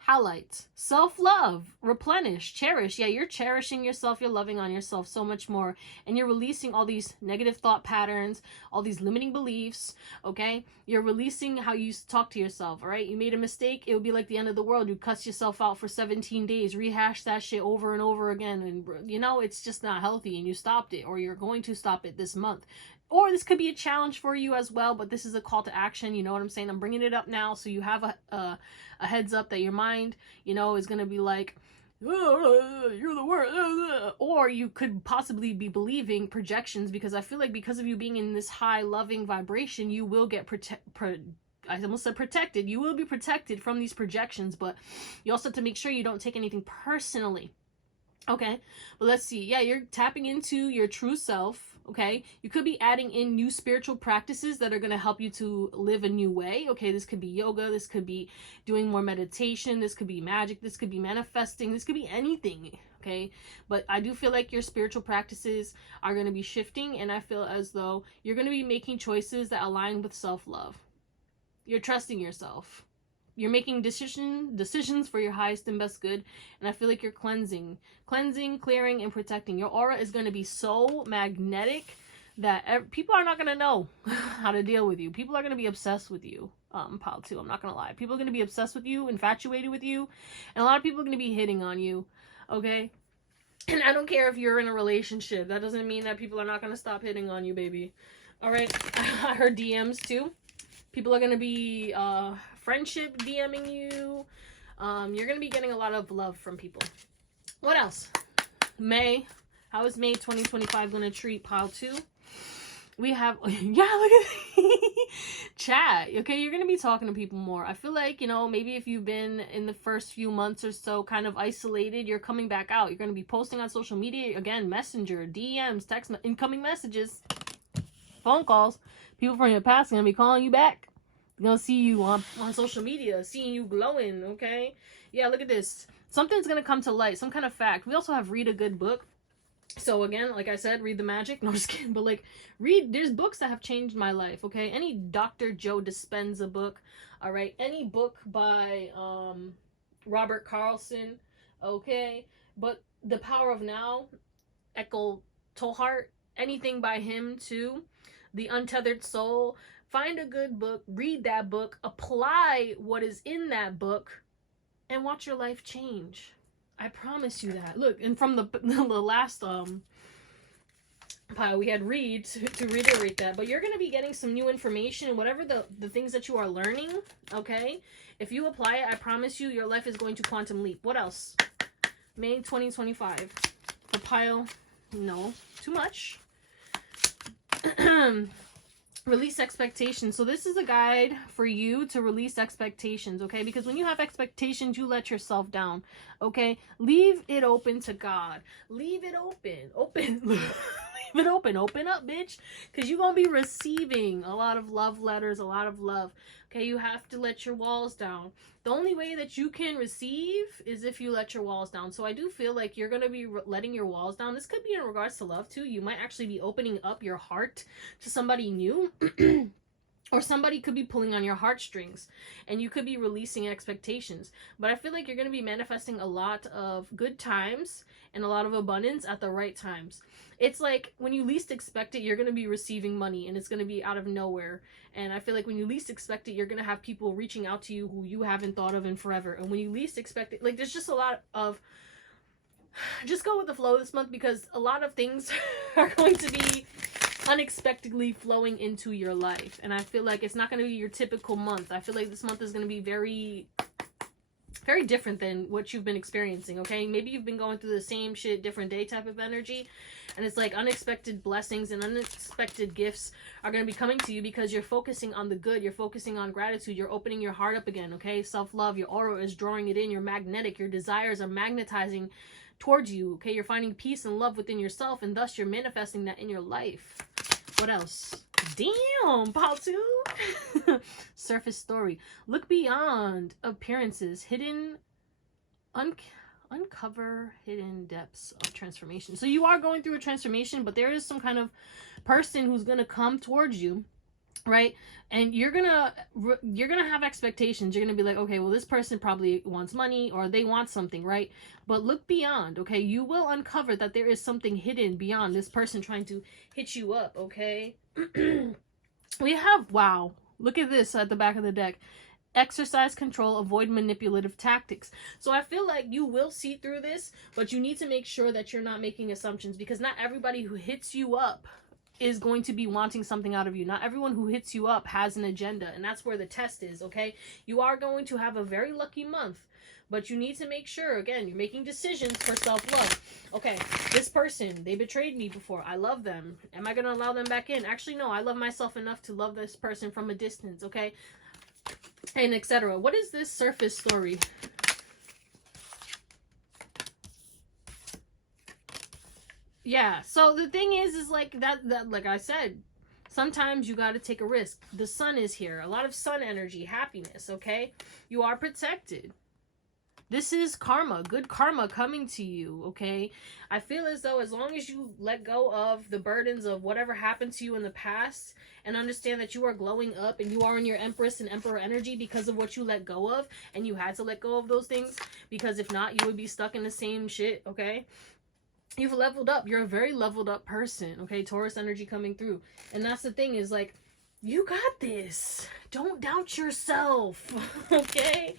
highlights, self-love, replenish, cherish. Yeah, you're cherishing yourself, you're loving on yourself so much more, and you're releasing all these negative thought patterns, all these limiting beliefs, okay? You're releasing how you talk to yourself, all right? You made a mistake, it would be like the end of the world. You cuss yourself out for 17 days, rehash that shit over and over again, and it's just not healthy, and you stopped it, or you're going to stop it this month. Or this could be a challenge for you as well, but this is a call to action. You know what I'm saying? I'm bringing it up now so you have a heads up that your mind, is going to be like, oh, you're the worst. Or you could possibly be believing projections, because I feel like because of you being in this high loving vibration, you will get I almost said protected. You will be protected from these projections, but you also have to make sure you don't take anything personally. Okay, but let's see. Yeah, you're tapping into your true self. okay? You could be adding in new spiritual practices that are going to help you to live a new way, okay? This could be yoga, this could be doing more meditation, this could be magic, this could be manifesting, this could be anything, okay? But I do feel like your spiritual practices are going to be shifting, and I feel as though you're going to be making choices that align with self-love. You're trusting yourself. You're making decisions for your highest and best good, and I feel like you're cleansing, clearing, and protecting. Your aura is going to be so magnetic that people are not going to know how to deal with you. People are going to be obsessed with you, pile 2. I'm not going to lie. People are going to be obsessed with you, infatuated with you, and a lot of people are going to be hitting on you, okay? And I don't care if you're in a relationship. That doesn't mean that people are not going to stop hitting on you, baby. All right? I heard DMs, too. People are going to be friendship DMing you. You're going to be getting a lot of love from people. What else? May. How is May 2025 going to treat pile 2? We have, yeah, look at chat. Okay, you're going to be talking to people more. I feel like, you know, maybe if you've been in the first few months or so kind of isolated, you're coming back out. You're going to be posting on social media. Again, messenger, DMs, text, incoming messages, phone calls. People from your past are going to be calling you back. They're going to see you on social media, seeing you glowing, okay? Yeah, look at this. Something's going to come to light, some kind of fact. We also have read a good book. So again, like I said, read the magic. No, just kidding. But like, there's books that have changed my life, okay? Any Dr. Joe Dispenza book, all right? Any book by Robert Carlson, okay? But The Power of Now, Eckhart Tolle, anything by him too. The Untethered Soul. Find a good book, read that book, apply what is in that book, and watch your life change. I promise you that. Look, and from the last pile, we had read to reiterate that, but you're going to be getting some new information, whatever the things that you are learning, okay? If you apply it, I promise you, your life is going to quantum leap. What else? May 2025. The pile, no, too much. Release expectations. So this is a guide for you to release expectations, okay? Because when you have expectations, you let yourself down, okay? Leave it open to God. Leave it open. Leave it open. Open up, bitch. Because you're going to be receiving a lot of love letters, a lot of love, okay? You have to let your walls down. The only way that you can receive is if you let your walls down. So I do feel like you're going to be letting your walls down. This could be in regards to love too. You might actually be opening up your heart to somebody new. Or somebody could be pulling on your heartstrings, and you could be releasing expectations. But I feel like you're going to be manifesting a lot of good times and a lot of abundance at the right times. It's like when you least expect it, you're going to be receiving money, and it's going to be out of nowhere. And I feel like when you least expect it, you're going to have people reaching out to you who you haven't thought of in forever. And when you least expect it, like, there's just a lot of, just go with the flow this month, because a lot of things are going to be unexpectedly flowing into your life. And I feel like it's not going to be your typical month. I feel like this month is going to be very, very different than what you've been experiencing, okay? Maybe you've been going through the same shit, different day type of energy, and it's like unexpected blessings and unexpected gifts are going to be coming to you because you're focusing on the good. You're focusing on gratitude. You're opening your heart up again, okay? Self-love. Your aura is drawing it in. You're magnetic. Your desires are magnetizing towards you, okay? You're finding peace and love within yourself, and thus you're manifesting that in your life. What else? Damn, pile 2. Surface story. Look beyond appearances. Uncover hidden depths of transformation. So you are going through a transformation, but there is some kind of person who's going to come towards you, right? And you're gonna have expectations. You're gonna be like, okay, well, this person probably wants money, or they want something, right? But look beyond, okay? You will uncover that there is something hidden beyond this person trying to hit you up, okay? We have, wow, look at this at the back of the deck. Exercise control, avoid manipulative tactics. So I feel like you will see through this, but you need to make sure that you're not making assumptions, because not everybody who hits you up is going to be wanting something out of you. Not everyone who hits you up has an agenda, and that's where the test is, okay? You are going to have a very lucky month, but you need to make sure, again, you're making decisions for self-love. Okay, this person, they betrayed me before. I love them. Am I going to allow them back in? Actually, no, I love myself enough to love this person from a distance, okay? And etc. What is this surface story? Yeah. So the thing is like that like I said, sometimes you got to take a risk. The sun is here. A lot of sun energy, happiness, okay? You are protected. This is karma, good karma coming to you, okay? I feel as though as long as you let go of the burdens of whatever happened to you in the past and understand that you are glowing up and you are in your Empress and Emperor energy because of what you let go of, and you had to let go of those things because if not, you would be stuck in the same shit, okay? You've leveled up. You're a very leveled up person, okay? Taurus energy coming through. And that's the thing is like, you got this. Don't doubt yourself, okay?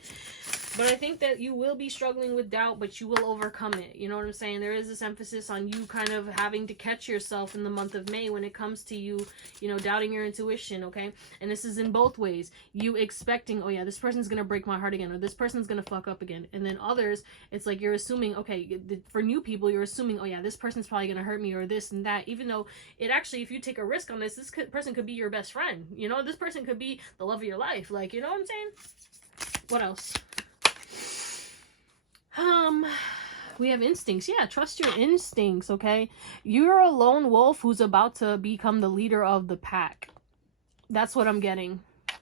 But I think that you will be struggling with doubt, but you will overcome it. You know what I'm saying? There is this emphasis on you kind of having to catch yourself in the month of May when it comes to you, you know, doubting your intuition, okay? And this is in both ways. You expecting, oh yeah, this person's going to break my heart again, or this person's going to fuck up again. And then others, it's like you're assuming, okay, for new people, you're assuming, oh yeah, this person's probably going to hurt me or this and that. Even though it actually, if you take a risk on this, person could be your best friend. You know, this person could be the love of your life. Like, you know what I'm saying? What else? We have instincts. Yeah, trust your instincts, okay? You're a lone wolf who's about to become the leader of the pack. That's what I'm getting.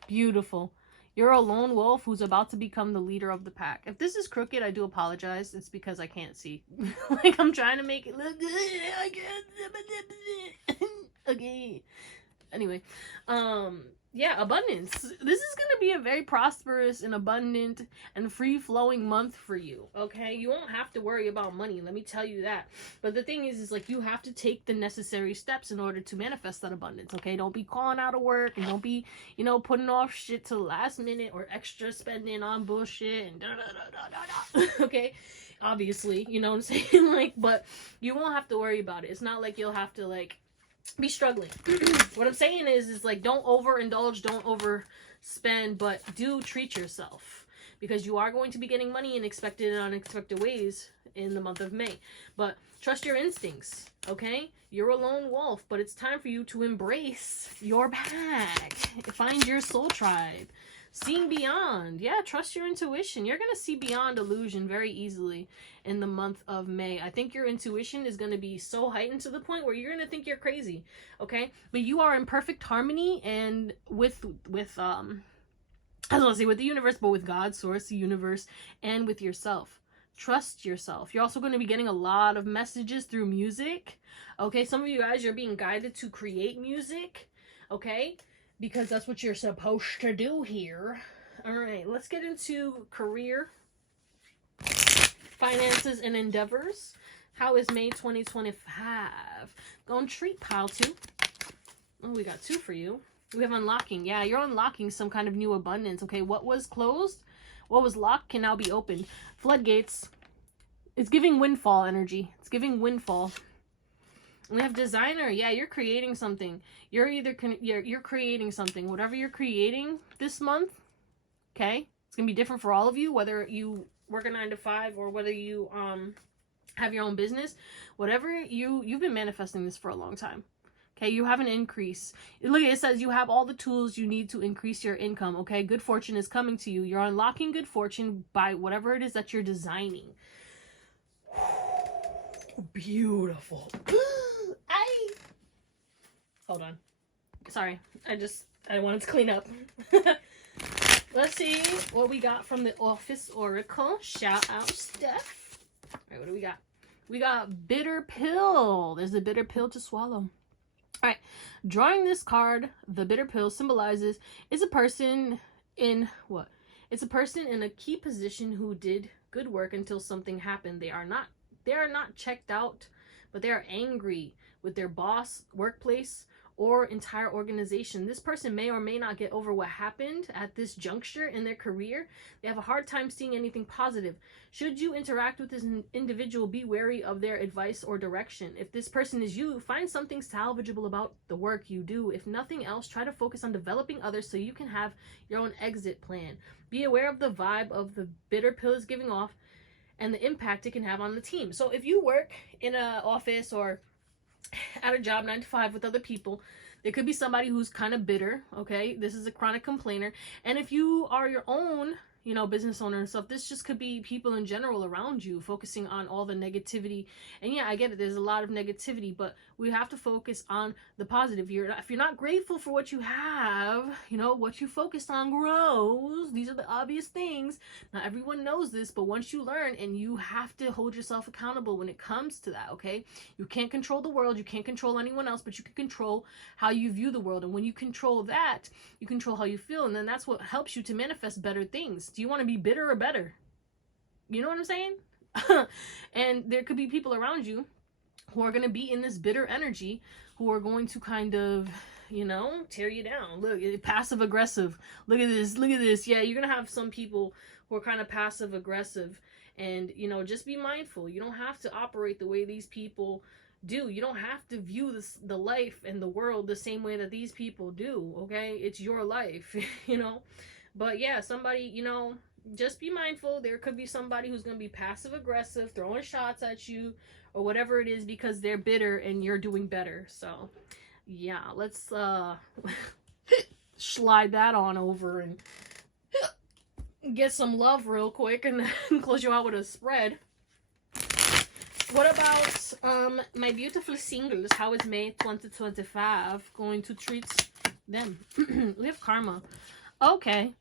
Beautiful. You're a lone wolf who's about to become the leader of the pack. If this is crooked, I do apologize. It's because I can't see. Like, I'm trying to make it look good. I can't. Okay. Anyway, yeah, abundance. This is going to be a very prosperous and abundant and free-flowing month for you, okay? You won't have to worry about money, let me tell you that. But the thing is like, you have to take the necessary steps in order to manifest that abundance, okay? Don't be calling out of work, and don't be, you know, putting off shit to the last minute or extra spending on bullshit and da-da-da-da-da-da, okay? Obviously, you know what I'm saying? Like, but you won't have to worry about it. It's not like you'll have to, like, be struggling. What I'm saying is like, don't overindulge, don't overspend, but do treat yourself, because you are going to be getting money in expected and unexpected ways in the month of May. But trust your instincts, okay? You're a lone wolf, but it's time for you to embrace your pack. Find your soul tribe. Seeing beyond. Yeah, trust your intuition. You're going to see beyond illusion very easily in the month of May. I think your intuition is going to be so heightened to the point where you're going to think you're crazy, okay? But you are in perfect harmony and with I was going to say with the universe, but with God, source, the universe, and with yourself. Trust yourself. You're also going to be getting a lot of messages through music, okay? Some of you guys, you're being guided to create music, okay? Because that's what you're supposed to do here. All right, let's get into career, finances, and endeavors. How is May 2025 going to treat pile 2? Oh, we got 2 for you. We have unlocking. Yeah, you're unlocking some kind of new abundance. Okay, what was closed, what was locked can now be opened. Floodgates. It's giving windfall energy. It's giving windfall. We have designer. Yeah, you're creating something. You're either you're creating something. Whatever you're creating this month, okay? It's going to be different for all of you, whether you work a 9-to-5 or whether you have your own business. Whatever you've been manifesting this for a long time. Okay, you have an increase. Look, it says you have all the tools you need to increase your income, okay? Good fortune is coming to you. You're unlocking good fortune by whatever it is that you're designing. Beautiful. Hold on. Sorry. I wanted to clean up. Let's see what we got from the Office Oracle. Shout out, Steph. All right, what do we got? We got Bitter Pill. There's a bitter pill to swallow. All right. Drawing this card, the bitter pill symbolizes is a person in what? It's a person in a key position who did good work until something happened. They are not checked out, but they are angry with their boss, workplace, or entire organization. This person may or may not get over what happened at this juncture in their career. They have a hard time seeing anything positive. Should you interact with this individual, be wary of their advice or direction. If this person is you, find something salvageable about the work you do. If nothing else, try to focus on developing others so you can have your own exit plan. Be aware of the vibe of the bitter pill is giving off and the impact it can have on the team. So if you work in an office or at a job 9-to-5 with other people, there could be somebody who's kind of bitter, okay? This is a chronic complainer. And if you are your own you know, business owner and stuff. This just could be people in general around you focusing on all the negativity. And yeah, I get it, there's a lot of negativity, but we have to focus on the positive. If you're not grateful for what you have, you know, what you focused on grows. These are the obvious things. Not everyone knows this, but once you learn, and you have to hold yourself accountable when it comes to that, okay? You can't control the world, you can't control anyone else, but you can control how you view the world. And when you control that, you control how you feel, and then that's what helps you to manifest better things. Do you want to be bitter or better? You know what I'm saying? And there could be people around you who are going to be in this bitter energy, who are going to kind of, you know, tear you down. Look, passive aggressive. Look at this. Look at this. Yeah, you're going to have some people who are kind of passive aggressive. And, you know, just be mindful. You don't have to operate the way these people do. You don't have to view the life and the world the same way that these people do, okay? It's your life, you know? But yeah, somebody, you know, just be mindful. There could be somebody who's going to be passive aggressive, throwing shots at you or whatever it is because they're bitter and you're doing better. So yeah, let's slide that on over and get some love real quick and then close you out with a spread. What about my beautiful singles? How is May 2025 going to treat them? We have karma. Okay.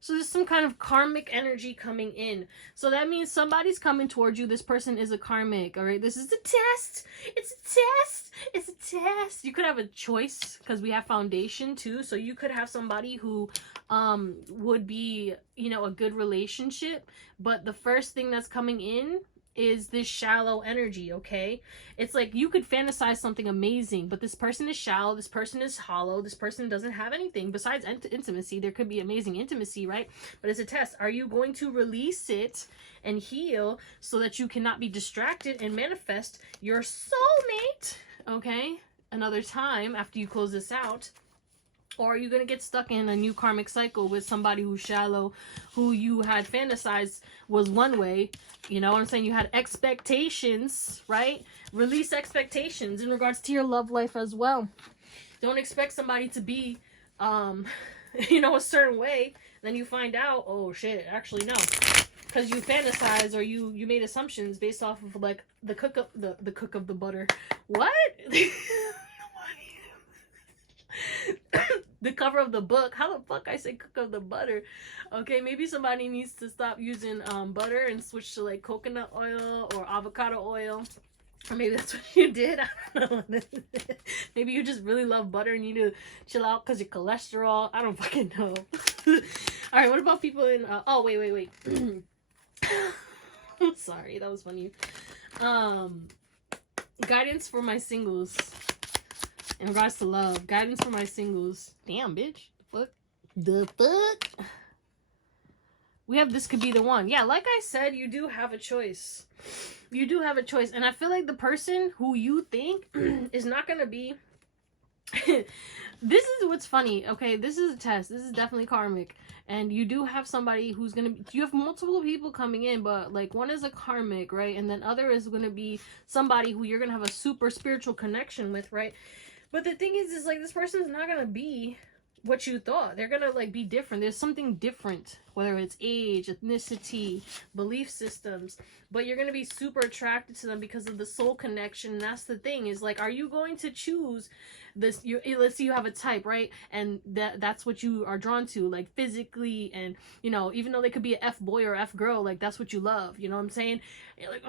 So there's some kind of karmic energy coming in. So that means somebody's coming towards you. This person is a karmic, all right? This is a test. It's a test. It's a test. You could have a choice because we have foundation too. So you could have somebody who would be, you know, a good relationship. But the first thing that's coming in is this shallow energy, okay? It's like you could fantasize something amazing, but this person is shallow, this person is hollow, this person doesn't have anything besides intimacy. There could be amazing intimacy, right? But it's a test. Are you going to release it and heal so that you cannot be distracted and manifest your soulmate, okay? Another time after you close this out. Or are you going to get stuck in a new karmic cycle with somebody who's shallow, who you had fantasized was one way? You know what I'm saying? You had expectations, right? Release expectations in regards to your love life as well. Don't expect somebody to be, you know, a certain way. Then you find out, oh shit, actually no. Because you fantasize or you made assumptions based off of like the cook of the butter. What? The cover of the book. How the fuck I say cook of the butter? Okay, maybe somebody needs to stop using butter and switch to like coconut oil or avocado oil. Or maybe that's what you did. I don't know. Maybe you just really love butter and you need to chill out because your cholesterol. I don't fucking know. Alright, what about people in oh wait. I'm sorry, that was funny. Guidance for my singles. In regards to love. Guidance for my singles. Damn, bitch. The fuck? We have this could be the one. Yeah, like I said, you do have a choice. You do have a choice. And I feel like the person who you think is not going to be... This is what's funny, okay? This is a test. This is definitely karmic. And you do have somebody who's going to be... You have multiple people coming in, but like one is a karmic, right? And then other is going to be somebody who you're going to have a super spiritual connection with, right? But the thing is like this person's not going to be what you thought. They're going to like be different. There's something different, whether it's age, ethnicity, belief systems, but you're going to be super attracted to them because of the soul connection. And that's the thing is like, are you going to choose this? Let's say you have a type, right? And that's what you are drawn to, like physically, and you know, even though they could be an F boy or F girl, like that's what you love. You know what I'm saying? You're like,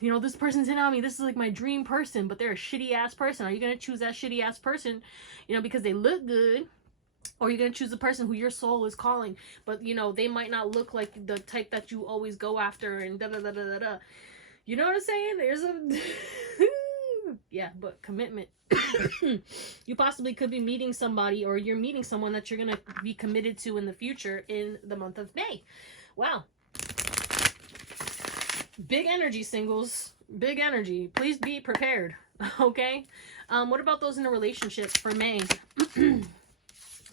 you know, this person's in on me. This is like my dream person, but they're a shitty ass person. Are you going to choose that shitty ass person, you know, because they look good? Or you're going to choose the person who your soul is calling, but, you know, they might not look like the type that you always go after and da-da-da-da-da-da. You know what I'm saying? There's a... yeah, but commitment. You possibly could be meeting somebody, or you're meeting someone that you're going to be committed to in the future in the month of May. Wow. Big energy, singles. Big energy. Please be prepared. Okay? What about those in a relationship for May?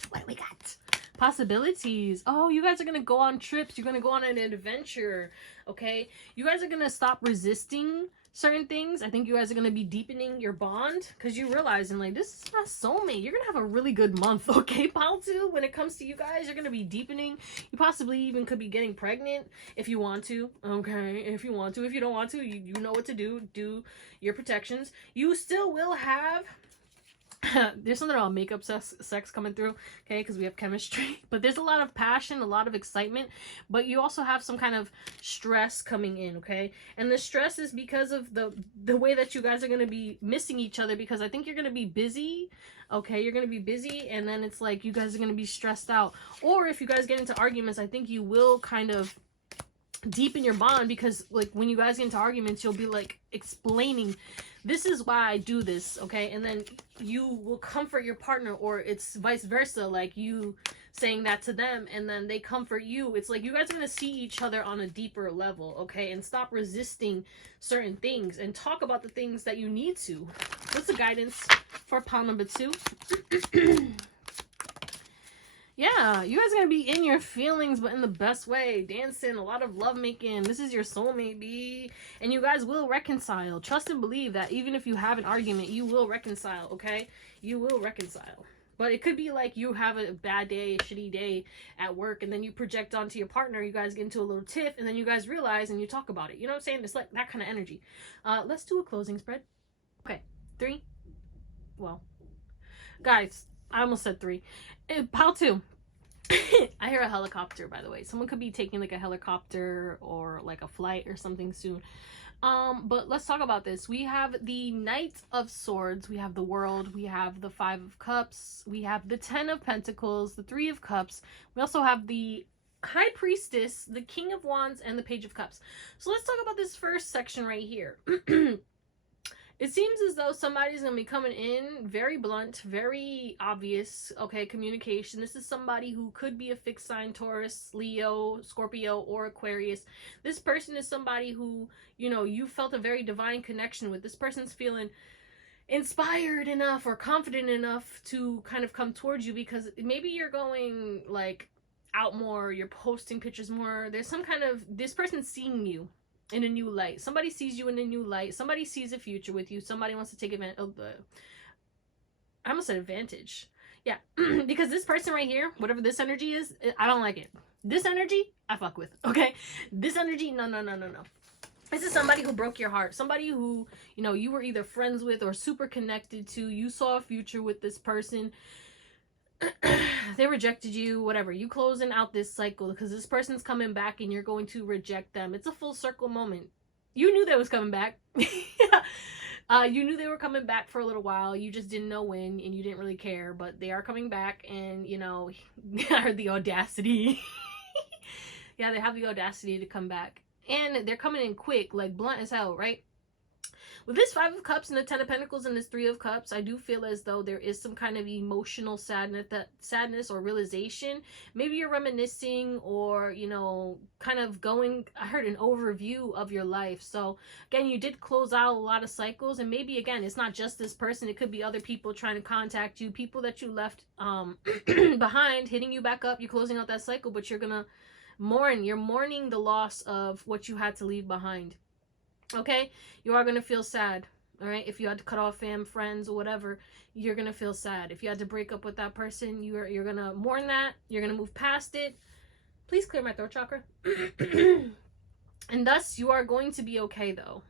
What we got? Possibilities. Oh, you guys are going to go on trips. You're going to go on an adventure. Okay? You guys are going to stop resisting certain things. I think you guys are going to be deepening your bond because you realize, and like, this is my soulmate. You're going to have a really good month, okay, pile 2? When it comes to you guys, you're going to be deepening. You possibly even could be getting pregnant if you want to, okay? If you want to. If you don't want to, you know what to do. Do your protections. You still will have... there's something about makeup sex coming through, okay, because we have chemistry, but there's a lot of passion, a lot of excitement, but you also have some kind of stress coming in, okay? And the stress is because of the way that you guys are going to be missing each other, because I think you're going to be busy, okay? You're going to be busy, and then it's like you guys are going to be stressed out. Or if you guys get into arguments, I think you will kind of deepen your bond, because like when you guys get into arguments, you'll be like explaining, this is why I do this, okay? And then you will comfort your partner, or it's vice versa, like you saying that to them and then they comfort you. It's like you guys are going to see each other on a deeper level, okay? And stop resisting certain things and talk about the things that you need to. What's the guidance for pile number 2? Yeah, you guys are going to be in your feelings, but in the best way. Dancing, a lot of love making. This is your soulmate, B. And you guys will reconcile. Trust and believe that even if you have an argument, you will reconcile, okay? You will reconcile. But it could be like you have a bad day, a shitty day at work, and then you project onto your partner. You guys get into a little tiff, and then you guys realize and you talk about it. You know what I'm saying? It's like that kind of energy. Let's do a closing spread. Okay, 3. Well, guys, I almost said 3. Pile 2. I hear a helicopter, by the way. Someone could be taking like a helicopter or like a flight or something soon. But let's talk about this. We have the Knight of Swords, we have the World, we have the 5 of Cups, we have the 10 of Pentacles, the 3 of Cups. We also have the High Priestess, the King of Wands, and the Page of Cups. So let's talk about this first section right here. It seems as though somebody's going to be coming in very blunt, very obvious, okay, communication. This is somebody who could be a fixed sign, Taurus, Leo, Scorpio, or Aquarius. This person is somebody who, you know, you felt a very divine connection with. This person's feeling inspired enough or confident enough to kind of come towards you, because maybe you're going like out more, you're posting pictures more. There's some kind of, this person's seeing you in a new light. Somebody sees you in a new light. Somebody sees a future with you. Somebody wants to take advantage of the... I almost said advantage. Yeah. Because this person right here, whatever this energy is, I don't like it. This energy, I fuck with. Okay? This energy, no. This is somebody who broke your heart. Somebody who, you know, you were either friends with or super connected to. You saw a future with this person. They rejected you, whatever. You closing out this cycle because this person's coming back and you're going to reject them. It's a full circle moment. You knew they was coming back. You knew they were coming back for a little while. You just didn't know when, and you didn't really care, but they are coming back, and you know, I heard the audacity. Yeah, they have the audacity to come back, and they're coming in quick, like blunt as hell, right? With this 5 of Cups and the 10 of Pentacles and this 3 of Cups, I do feel as though there is some kind of emotional sadness or realization. Maybe you're reminiscing, or, you know, kind of going, I heard an overview of your life. So again, you did close out a lot of cycles, and maybe again, it's not just this person. It could be other people trying to contact you, people that you left behind, hitting you back up. You're closing out that cycle, but you're gonna mourn. You're mourning the loss of what you had to leave behind. Okay, you are going to feel sad, all right? If you had to cut off friends, or whatever, you're going to feel sad. If you had to break up with that person, you're going to mourn that. You're going to move past it. Please clear my throat chakra. And thus, you are going to be okay, though.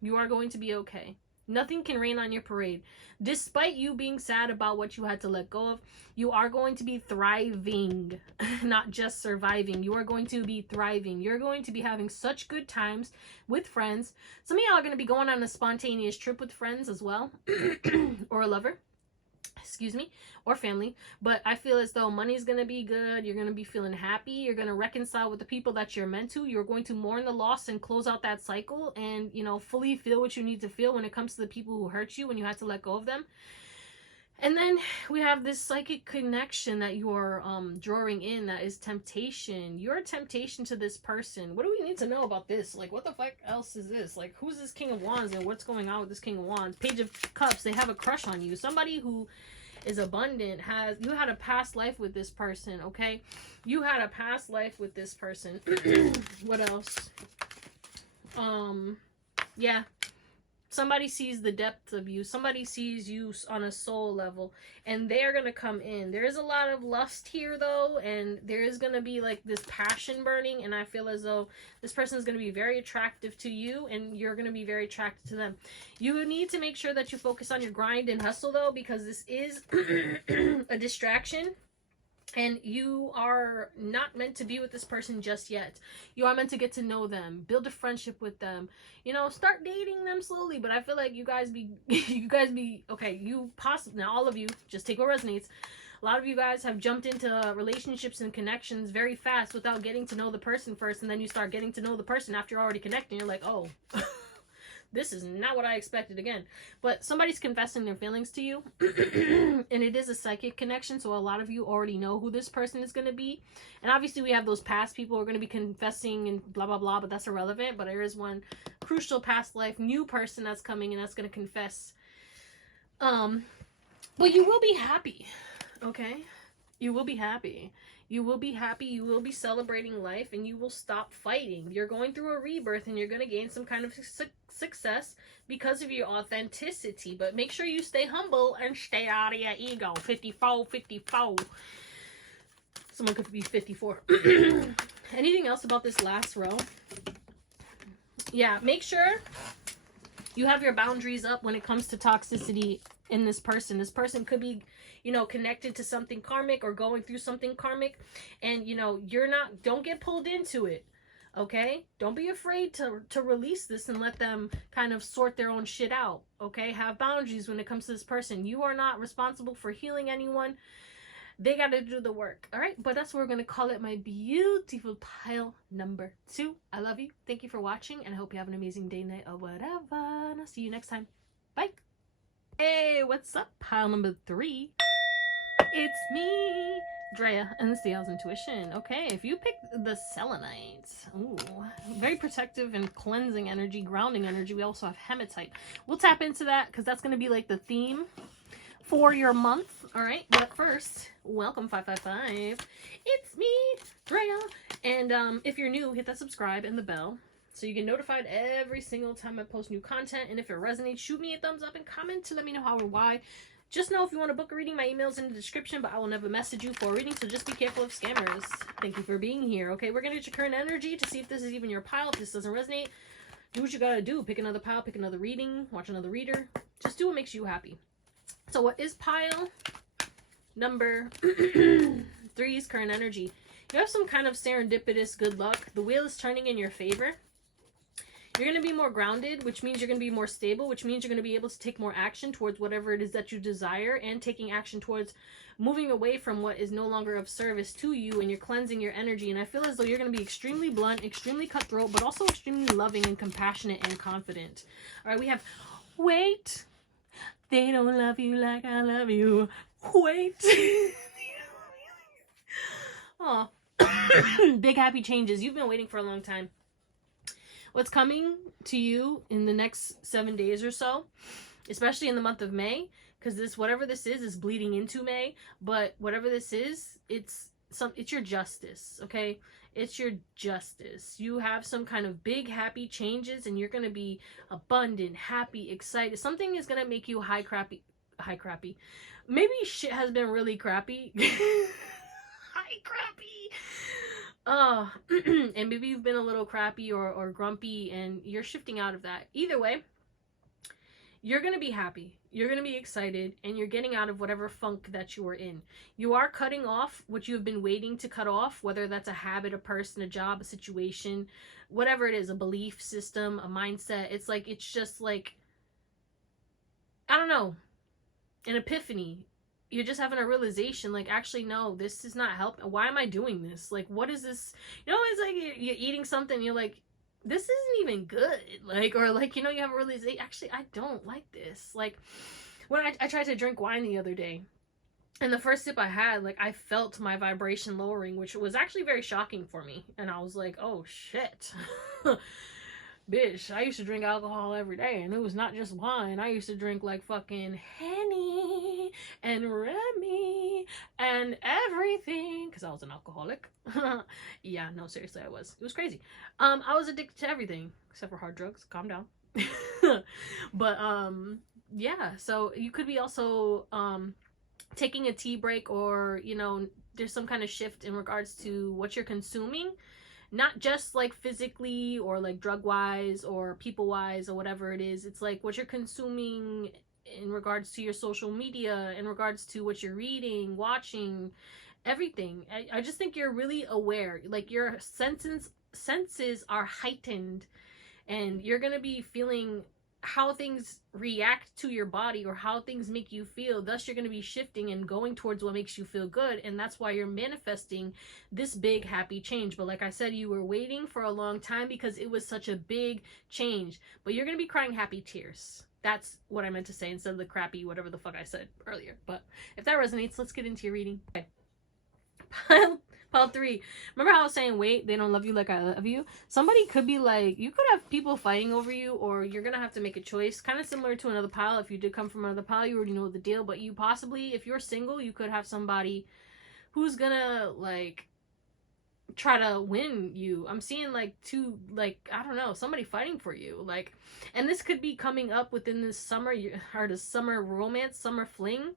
You are going to be okay. Nothing can rain on your parade. Despite you being sad about what you had to let go of, you are going to be thriving, not just surviving. You are going to be thriving. You're going to be having such good times with friends. Some of y'all are going to be going on a spontaneous trip with friends as well, or a lover. Excuse me, or family. But I feel as though money's going to be good. You're going to be feeling happy. You're going to reconcile with the people that you're meant to. You're going to mourn the loss and close out that cycle, and, you know, fully feel what you need to feel when it comes to the people who hurt you, when you had to let go of them. And then we have this psychic connection that you are drawing in, that is temptation. You're a temptation to this person. What do we need to know about this? Like, what the fuck else is this? Like, who's this King of Wands, and what's going on with this King of Wands? Page of Cups, they have a crush on you. Somebody who is abundant, you had a past life with this person, okay? You had a past life with this person. What else? Yeah. Somebody sees the depth of you. Somebody sees you on a soul level, and they're going to come in. There is a lot of lust here, though, and there is going to be like this passion burning, and I feel as though this person is going to be very attractive to you, and you're going to be very attracted to them. You need to make sure that you focus on your grind and hustle, though, because this is a distraction. And you are not meant to be with this person just yet. You are meant to get to know them, build a friendship with them, you know, start dating them slowly. But I feel like you guys be, okay, you possibly, now all of you, just take what resonates. A lot of you guys have jumped into relationships and connections very fast without getting to know the person first. And then you start getting to know the person after you're already connecting. You're like, oh, this is not what I expected again. But somebody's confessing their feelings to you. And it is a psychic connection. So a lot of you already know who this person is going to be. And obviously we have those past people who are going to be confessing and blah, blah, blah. But that's irrelevant. But there is one crucial past life new person that's coming and that's going to confess. But you will be happy. Okay? You will be happy. You will be happy, you will be celebrating life, and you will stop fighting. You're going through a rebirth, and you're going to gain some kind of success because of your authenticity. But make sure you stay humble and stay out of your ego. 54, 54. Someone could be 54. Anything else about this last row? Yeah, make sure you have your boundaries up when it comes to toxicity in this person. This person could be, you know, connected to something karmic or going through something karmic, and you know, don't get pulled into it. Okay, don't be afraid to release this and let them kind of sort their own shit out. Okay, have boundaries when it comes to this person. You are not responsible for healing anyone. They got to do the work. All right, but that's what we're going to call it, my beautiful pile number 2. I love you. Thank you for watching, and I hope you have an amazing day, night, or whatever. And I'll see you next time. Bye. Hey, what's up, pile number 3? It's me, Drea, and this is Theowlsintuition. Okay, if you pick the selenite, ooh, very protective and cleansing energy, grounding energy. We also have hematite. We'll tap into that because that's going to be like the theme for your month. All right, but first, welcome 555. It's me, Drea, and if you're new, hit that subscribe and the bell so you get notified every single time I post new content. And if it resonates, shoot me a thumbs up and comment to let me know how or why. Just know if you want to book a reading, my email's in the description, but I will never message you for a reading, so just be careful of scammers. Thank you for being here. Okay, we're going to get your current energy to see if this is even your pile. If this doesn't resonate, do what you got to do. Pick another pile, pick another reading, watch another reader. Just do what makes you happy. So what is pile number 3's current energy? You have some kind of serendipitous good luck. The wheel is turning in your favor. You're going to be more grounded, which means you're going to be more stable, which means you're going to be able to take more action towards whatever it is that you desire, and taking action towards moving away from what is no longer of service to you, and you're cleansing your energy. And I feel as though you're going to be extremely blunt, extremely cutthroat, but also extremely loving and compassionate and confident. All right, we have, wait, they don't love you like I love you. Wait. Oh, big happy changes. You've been waiting for a long time. What's coming to you in the next 7 days or so, especially in the month of May, because whatever this is bleeding into May, but whatever this is, it's your justice. Okay, it's your justice. You have some kind of big happy changes, and you're gonna be abundant, happy, excited. Something is gonna make you high crappy. Maybe shit has been really crappy. High crappy. And maybe you've been a little crappy or grumpy, and you're shifting out of that. Either way, you're going to be happy. You're going to be excited, and you're getting out of whatever funk that you were in. You are cutting off what you've been waiting to cut off, whether that's a habit, a person, a job, a situation, whatever it is, a belief system, a mindset. It's just like, I don't know, an epiphany. You're just having a realization, like, actually, no, this is not helping. Why am I doing this? Like, what is this? You know, it's like you're eating something, you're like, this isn't even good. Like, or like, you know, you have a realization, actually, I don't like this. Like, when I tried to drink wine the other day, and the first sip I had, like, I felt my vibration lowering, which was actually very shocking for me. And I was like, oh, shit. Bitch, I used to drink alcohol every day, and it was not just wine. I used to drink like fucking Henny and Remy and everything, because I was an alcoholic. Yeah, no, seriously, I was. It was crazy. I was addicted to everything except for hard drugs. Calm down. But yeah, so you could be also taking a tea break, or you know, there's some kind of shift in regards to what you're consuming, not just like physically or like drug wise or people wise or whatever it is. It's like what you're consuming in regards to your social media, in regards to what you're reading, watching, everything. I just think you're really aware, like your senses are heightened, and you're gonna be feeling how things react to your body or how things make you feel. Thus you're going to be shifting and going towards what makes you feel good, and that's why you're manifesting this big happy change. But like I said, you were waiting for a long time because it was such a big change, but you're going to be crying happy tears. That's what I meant to say instead of the crappy whatever the fuck I said earlier. But if that resonates, let's get into your reading. Okay. Pile 3. Remember how I was saying, wait, they don't love you like I love you? Somebody could be like, you could have people fighting over you, or you're going to have to make a choice. Kind of similar to another pile. If you did come from another pile, you already know the deal. But you possibly, if you're single, you could have somebody who's going to, like, try to win you. I'm seeing, like, two, like, I don't know, somebody fighting for you. Like, and this could be coming up within this summer, or the summer romance, summer fling.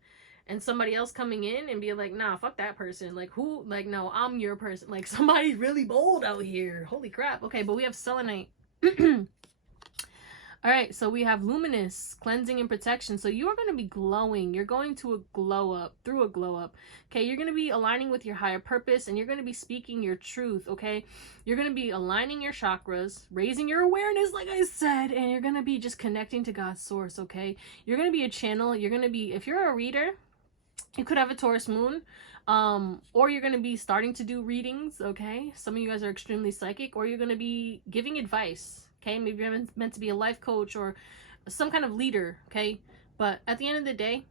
And somebody else coming in and be like, nah, fuck that person. Like, who? Like, no, I'm your person. Like, somebody's really bold out here. Holy crap. Okay, but we have selenite. All right, so we have luminous, cleansing and protection. So you are going to be glowing. You're going to a glow up, through a glow up. Okay, you're going to be aligning with your higher purpose, and you're going to be speaking your truth, okay? You're going to be aligning your chakras, raising your awareness, like I said, and you're going to be just connecting to God's source, okay? You're going to be a channel. You're going to be, if you're a reader, you could have a Taurus moon, or you're going to be starting to do readings, okay? Some of you guys are extremely psychic, or you're going to be giving advice, okay? Maybe you're meant to be a life coach or some kind of leader, okay? But at the end of the day,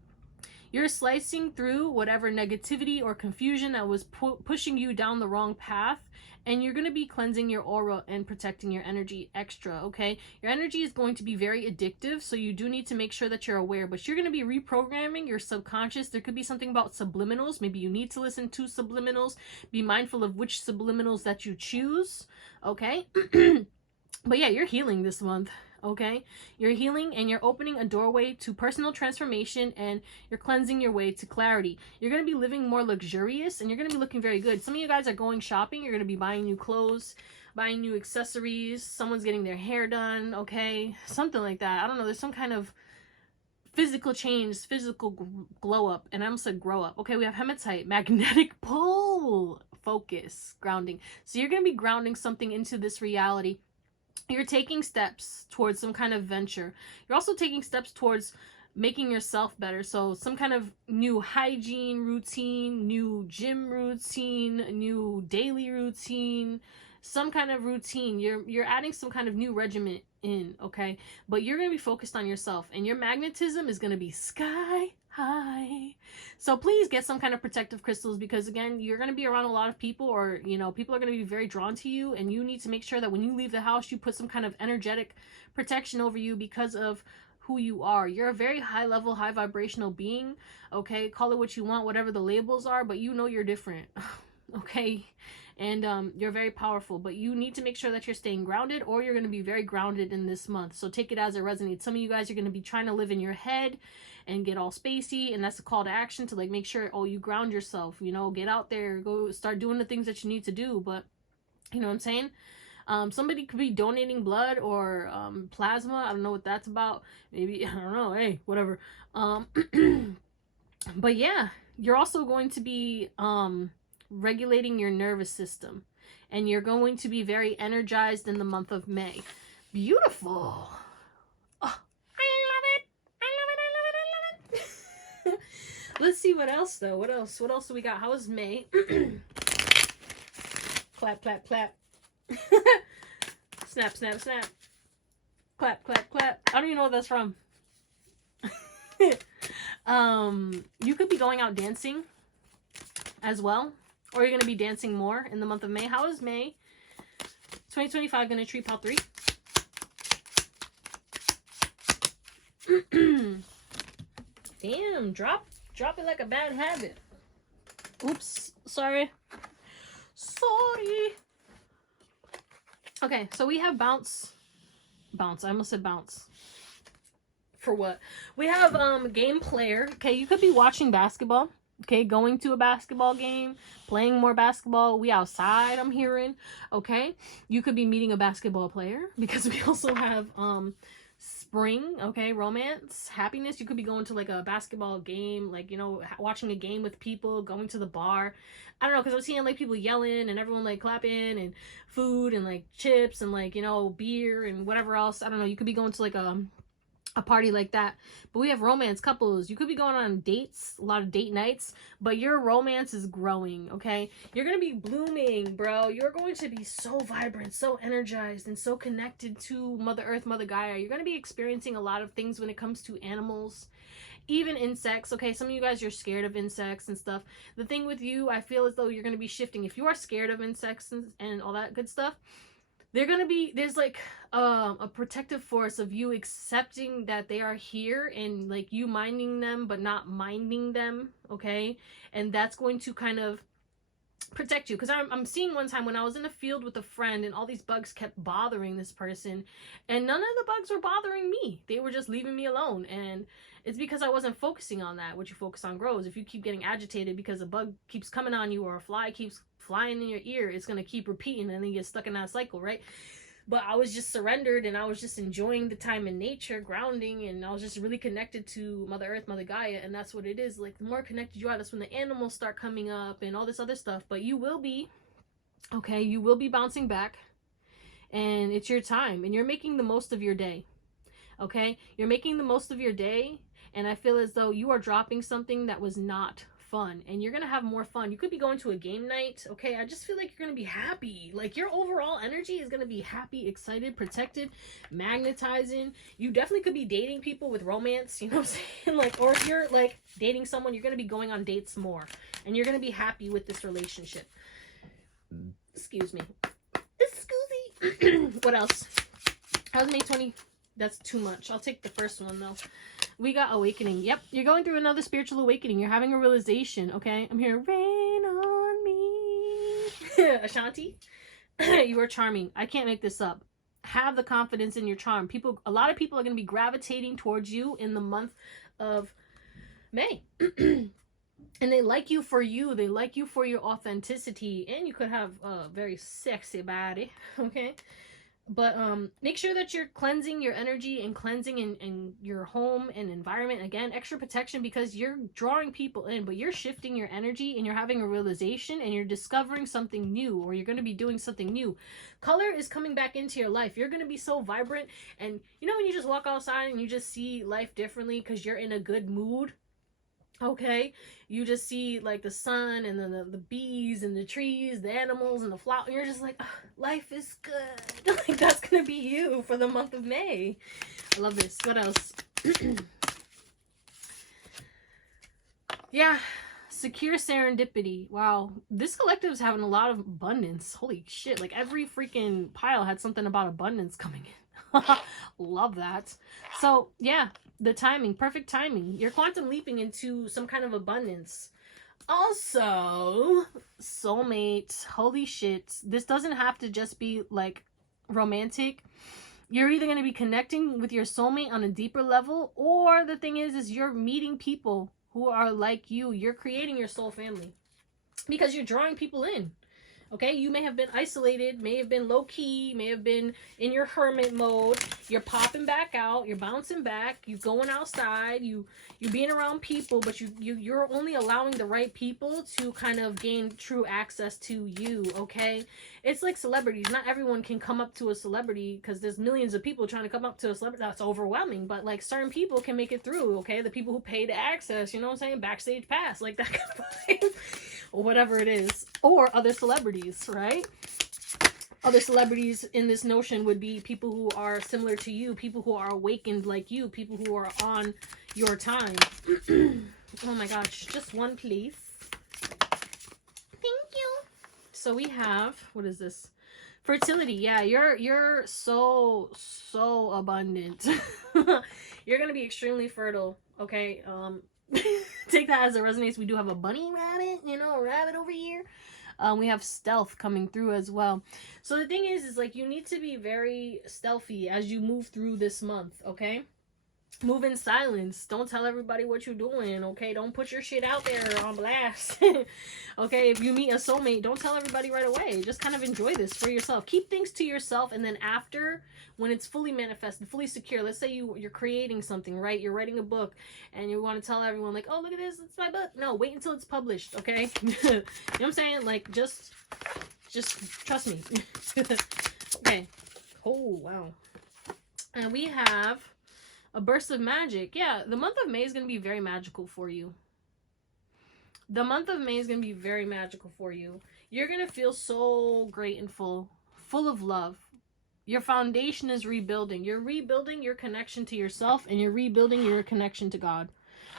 you're slicing through whatever negativity or confusion that was pushing you down the wrong path, and you're going to be cleansing your aura and protecting your energy extra, okay? Your energy is going to be very addictive, so you do need to make sure that you're aware, but you're going to be reprogramming your subconscious. There could be something about subliminals. Maybe you need to listen to subliminals. Be mindful of which subliminals that you choose, okay? But yeah, you're healing this month. Okay, you're healing, and you're opening a doorway to personal transformation, and you're cleansing your way to clarity. You're going to be living more luxurious, and you're going to be looking very good. Some of you guys are going shopping. You're going to be buying new clothes, buying new accessories. Someone's getting their hair done, okay? Something like that. I don't know. There's some kind of physical change, physical glow up, and I almost said grow up. Okay, we have hematite, magnetic pull, focus, grounding. So you're going to be grounding something into this reality. You're taking steps towards some kind of venture. You're also taking steps towards making yourself better. So some kind of new hygiene routine, new gym routine, new daily routine, some kind of routine. You're adding some kind of new regimen in, okay? But you're going to be focused on yourself, and your magnetism is going to be sky high. So please get some kind of protective crystals, because again, you're going to be around a lot of people, or you know, people are going to be very drawn to you, and you need to make sure that when you leave the house, you put some kind of energetic protection over you because of who you are. You're a very high level, high vibrational being, okay? Call it what you want, whatever the labels are, but you know you're different. Okay? And you're very powerful, but you need to make sure that you're staying grounded, or you're going to be very grounded in this month. So take it as it resonates. Some of you guys are going to be trying to live in your head and get all spacey, and that's a call to action to like make sure, oh, you ground yourself, you know, get out there, go start doing the things that you need to do. But you know what I'm saying? Somebody could be donating blood or plasma. I don't know what that's about. Maybe, I don't know. Hey, whatever. But yeah, you're also going to be regulating your nervous system, and you're going to be very energized in the month of May. Beautiful. Oh, I love it. I love it. I love it. I love it. Let's see what else though. What else do we got? How is May? Clap, clap, clap. Snap, snap, snap. Clap, clap, clap. I don't even know what that's from. You could be going out dancing as well, or you're going to be dancing more in the month of May. How is May 2025 going to treat pile 3? Damn, drop it like a bad habit. Oops, sorry. Bounce. I almost said bounce. For what? We have game player. Okay, you could be watching basketball. Okay, going to a basketball game, playing more basketball. We outside, I'm hearing. Okay, you could be meeting a basketball player, because we also have spring. Okay, romance, happiness. You could be going to like a basketball game, like, you know, watching a game with people, going to the bar. I don't know, because I was seeing like people yelling and everyone like clapping, and food and like chips and like, you know, beer and whatever else. I don't know. You could be going to like a party like that. But we have romance couples. You could be going on dates, a lot of date nights, but your romance is growing. Okay, you're gonna be blooming, bro. You're going to be so vibrant, so energized, and so connected to Mother Earth, Mother Gaia. You're gonna be experiencing a lot of things when it comes to animals, even insects. Okay, some of you guys, you're scared of insects and stuff. The thing with you, I feel as though you're gonna be shifting. If you are scared of insects and all that good stuff, there's like a protective force of you accepting that they are here, and like you minding them but not minding them. Okay, and that's going to kind of protect you, because I'm seeing one time when I was in a field with a friend and all these bugs kept bothering this person, and none of the bugs were bothering me. They were just leaving me alone, and it's because I wasn't focusing on that. What you focus on grows. If you keep getting agitated because a bug keeps coming on you or a fly keeps flying in your ear, it's going to keep repeating, and then you get stuck in that cycle, right? But I was just surrendered, and I was just enjoying the time in nature, grounding, and I was just really connected to Mother Earth, Mother Gaia, and that's what it is. Like, the more connected you are, that's when the animals start coming up and all this other stuff. But you will be, okay, you will be bouncing back, and it's your time, and you're making the most of your day, okay? You're making the most of your day, and I feel as though you are dropping something that was not fun, and you're gonna have more fun. You could be going to a game night. Okay, I just feel like you're gonna be happy. Like, your overall energy is gonna be happy, excited, protected, magnetizing. You definitely could be dating people with romance, you know what I'm saying? Like, or if you're like dating someone, you're gonna be going on dates more, and you're gonna be happy with this relationship. Excuse me. What else? How's May 20? That's too much. I'll take the first one though. We got awakening. Yep, you're going through another spiritual awakening. You're having a realization, okay? I'm here. Rain on me. Ashanti, you are charming. I can't make this up. Have the confidence in your charm. A lot of people are going to be gravitating towards you in the month of May. And they like you for you. They like you for your authenticity. And you could have a very sexy body, okay? But make sure that you're cleansing your energy and cleansing in your home and environment. Again, extra protection, because you're drawing people in, but you're shifting your energy, and you're having a realization, and you're discovering something new, or you're going to be doing something new. Color is coming back into your life. You're going to be so vibrant, and you know when you just walk outside and you just see life differently because you're in a good mood? Okay, you just see like the sun, and then the bees and the trees, the animals and the flowers, and you're just like, oh, life is good. Like, that's gonna be you for the month of May. I love this. What else? Yeah, secure serendipity. Wow, this collective is having a lot of abundance. Holy shit, like every freaking pile had something about abundance coming in. Love that. So yeah, the timing, perfect timing. You're quantum leaping into some kind of abundance. Also, soulmates. Holy shit. This doesn't have to just be like romantic. You're either going to be connecting with your soulmate on a deeper level, or the thing is you're meeting people who are like you. You're creating your soul family because you're drawing people in. Okay, you may have been isolated, may have been low-key, may have been in your hermit mode. You're popping back out, you're bouncing back, you're going outside, you're being around people, but you're only allowing the right people to kind of gain true access to you, okay? It's like celebrities. Not everyone can come up to a celebrity, because there's millions of people trying to come up to a celebrity. That's overwhelming, but like certain people can make it through, okay? The people who pay to access, you know what I'm saying? Backstage pass, like that kind of thing. Or whatever it is. Or other celebrities, right? Other celebrities in this notion would be people who are similar to you, people who are awakened like you, people who are on your time. Oh my gosh, just one please. Thank you. So we have, what is this? Fertility. Yeah, you're so abundant. You're gonna be extremely fertile, okay? Take that as it resonates. We do have a bunny rabbit, you know, a rabbit over here. We have stealth coming through as well. So the thing is like you need to be very stealthy as you move through this month, okay? Move in silence. Don't tell everybody what you're doing, okay? Don't put your shit out there on blast. Okay, if you meet a soulmate, don't tell everybody right away. Just kind of enjoy this for yourself. Keep things to yourself, and then after, when it's fully manifested, fully secure, let's say you're creating something, right? You're writing a book, and you want to tell everyone, like, oh, look at this, it's my book. No, wait until it's published, okay? You know what I'm saying? Like, just trust me. Okay. Oh, wow. And we have a burst of magic. Yeah, the month of May is going to be very magical for you. The month of May is going to be very magical for you. You're going to feel so great and full of love. Your foundation is rebuilding. You're rebuilding your connection to yourself, and you're rebuilding your connection to God.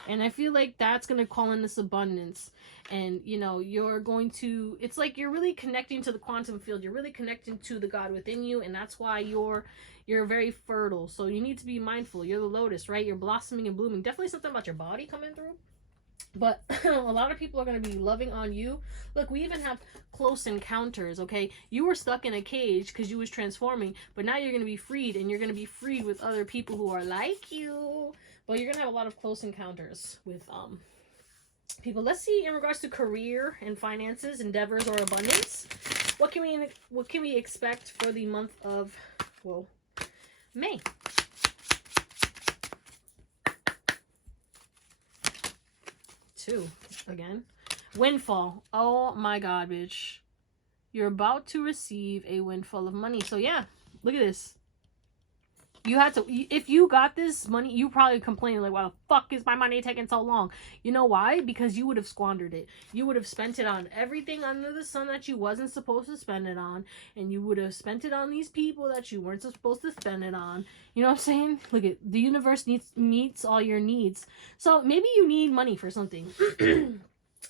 And I feel like that's going to call in this abundance. And, you know, you're going to, it's like you're really connecting to the quantum field. You're really connecting to the God within you. And that's why you're very fertile. So you need to be mindful. You're the lotus, right? You're blossoming and blooming. Definitely something about your body coming through. But a lot of people are going to be loving on you. Look, we even have close encounters, okay? You were stuck in a cage because you was transforming, but now you're going to be freed, and you're going to be freed with other people who are like you. But you're going to have a lot of close encounters with people. Let's see in regards to career and finances, endeavors, or abundance. What can we expect for the month of, well, May? Two again. Windfall. Oh my god, bitch. You're about to receive a windfall of money. So yeah, look at this. You had to, if you got this money, you probably complaining like, why the fuck is my money taking so long? You know why? Because you would have squandered it. You would have spent it on everything under the sun that you wasn't supposed to spend it on. And you would have spent it on these people that you weren't supposed to spend it on. You know what I'm saying? Look at, the universe meets all your needs. So maybe you need money for something.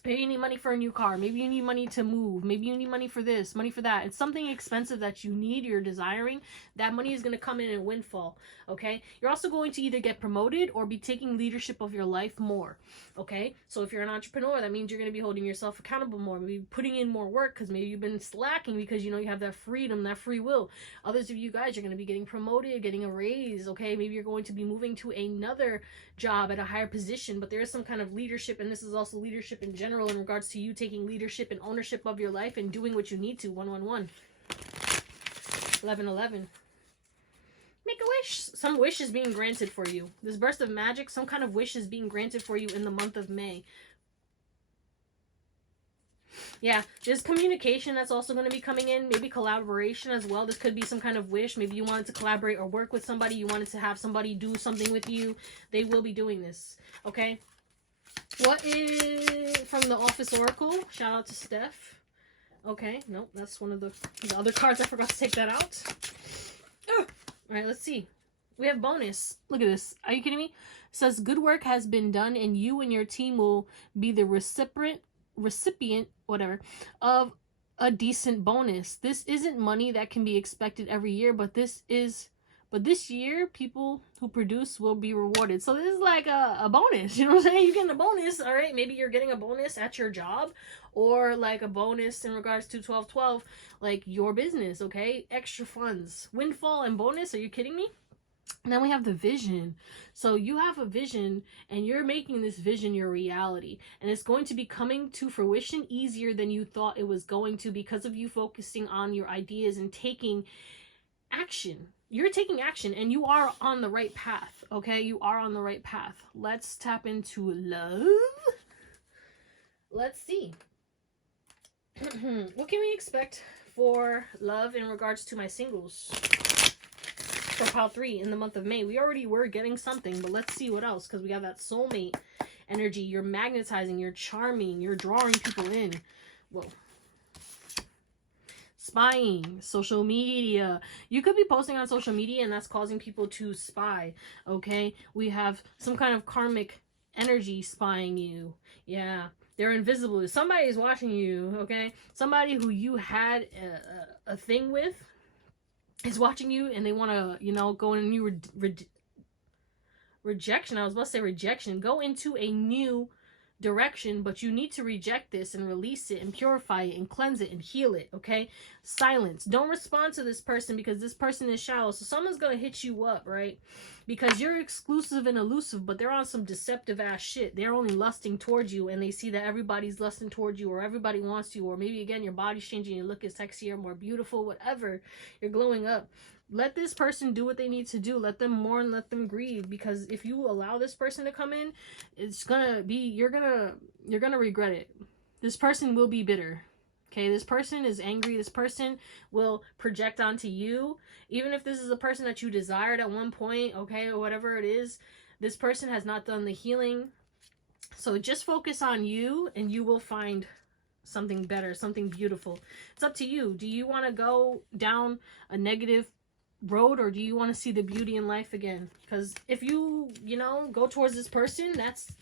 Maybe you need money for a new car. Maybe you need money to move. Maybe you need money for this, money for that. It's something expensive that you need, you're desiring. That money is going to come in a windfall, okay? You're also going to either get promoted or be taking leadership of your life more, okay? So if you're an entrepreneur, that means you're going to be holding yourself accountable more. Maybe putting in more work because maybe you've been slacking because, you know, you have that freedom, that free will. Others of you guys are going to be getting promoted, getting a raise, okay? Maybe you're going to be moving to another job at a higher position, but there is some kind of leadership, and this is also leadership in general in regards to you taking leadership and ownership of your life and doing what you need to. 111 1111. Make a wish. Some wish is being granted for you. This burst of magic, some kind of wish is being granted for you in the month of May. Yeah, there's communication that's also going to be coming in. Maybe collaboration as well. This could be some kind of wish. Maybe you wanted to collaborate or work with somebody. You wanted to have somebody do something with you. They will be doing this. Okay. What is from the Office Oracle? Shout out to Steph. Okay. Nope. That's one of the other cards. I forgot to take that out. All right. Let's see. We have bonus. Look at this. Are you kidding me? It says good work has been done, and you and your team will be the recipient whatever of a decent bonus. This isn't money that can be expected every year, but this year people who produce will be rewarded. So this is like a bonus, you know what I'm saying? You're getting a bonus. All right, maybe you're getting a bonus at your job, or like a bonus in regards to 1212, like your business. Okay, extra funds, windfall, and bonus. Are you kidding me? And then we have the vision. So you have a vision, and you're making this vision your reality. And it's going to be coming to fruition easier than you thought it was going to, because of you focusing on your ideas and taking action. You're taking action, and you are on the right path. Okay, you are on the right path. Let's tap into love. Let's see. What can we expect for love in regards to my singles? For pile 3 in the month of May. We already were getting something, but let's see what else, because we have that soulmate energy. You're magnetizing, you're charming, you're drawing people in. Whoa. Spying, social media. You could be posting on social media, and that's causing people to spy. Okay, we have some kind of karmic energy spying you. Yeah, they're invisible. Somebody is watching you. Okay, somebody who you had a thing with is watching you, and they want to, you know, go in a new rejection. I was about to say rejection. Go into a new direction, but you need to reject this and release it and purify it and cleanse it and heal it, okay? Silence. Don't respond to this person because this person is shallow. So someone's going to hit you up, right? Because you're exclusive and elusive, but they're on some deceptive ass shit. They're only lusting towards you, and they see that everybody's lusting towards you, or everybody wants you, or maybe again your body's changing, you look sexier, more beautiful, whatever. You're glowing up. Let this person do what they need to do. Let them mourn, let them grieve, because if you allow this person to come in, it's gonna be, you're gonna regret it. This person will be bitter. Okay, this person is angry. This person will project onto you. Even if this is a person that you desired at one point, okay, or whatever it is, this person has not done the healing. So just focus on you and you will find something better, something beautiful. It's up to you. Do you want to go down a negative road, or do you want to see the beauty in life again? Because if you know, go towards this person, that's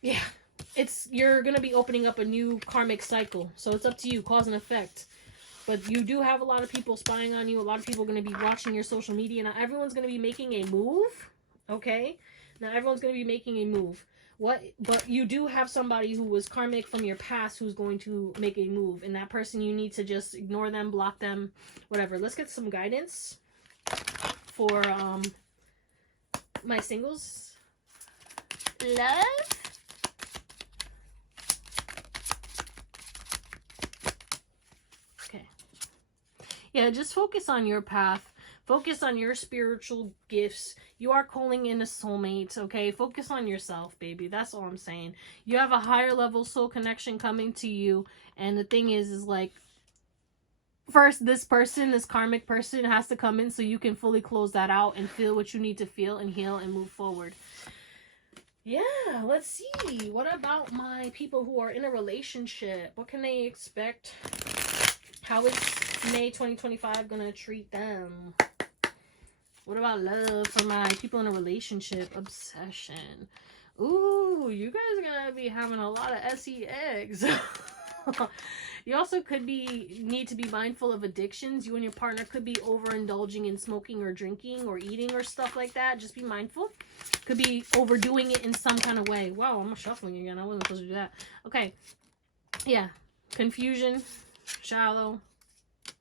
yeah, you're gonna be opening up a new karmic cycle. So it's up to you, cause and effect. But you do have a lot of people spying on you. A lot of people are going to be watching your social media. Not everyone's going to be making a move, okay? Not everyone's going to be making a move. But you do have somebody who was karmic from your past who's going to make a move. And that person, you need to just ignore them, block them, whatever. Let's get some guidance for my singles. Love. Okay. Yeah, just focus on your path. Focus on your spiritual gifts. You are calling in a soulmate, okay? Focus on yourself, baby. That's all I'm saying. You have a higher level soul connection coming to you. And the thing is like, first, this person, this karmic person has to come in so you can fully close that out and feel what you need to feel and heal and move forward. Yeah, let's see. What about my people who are in a relationship? What can they expect? How is May 2025 gonna treat them? What about love for my people in a relationship? Obsession. Ooh, you guys are gonna be having a lot of SE eggs. You also could need to be mindful of addictions. You and your partner could be overindulging in smoking or drinking or eating or stuff like that. Just be mindful. Could be overdoing it in some kind of way. Wow, I'm shuffling again. I wasn't supposed to do that. Okay. Yeah. Confusion. Shallow.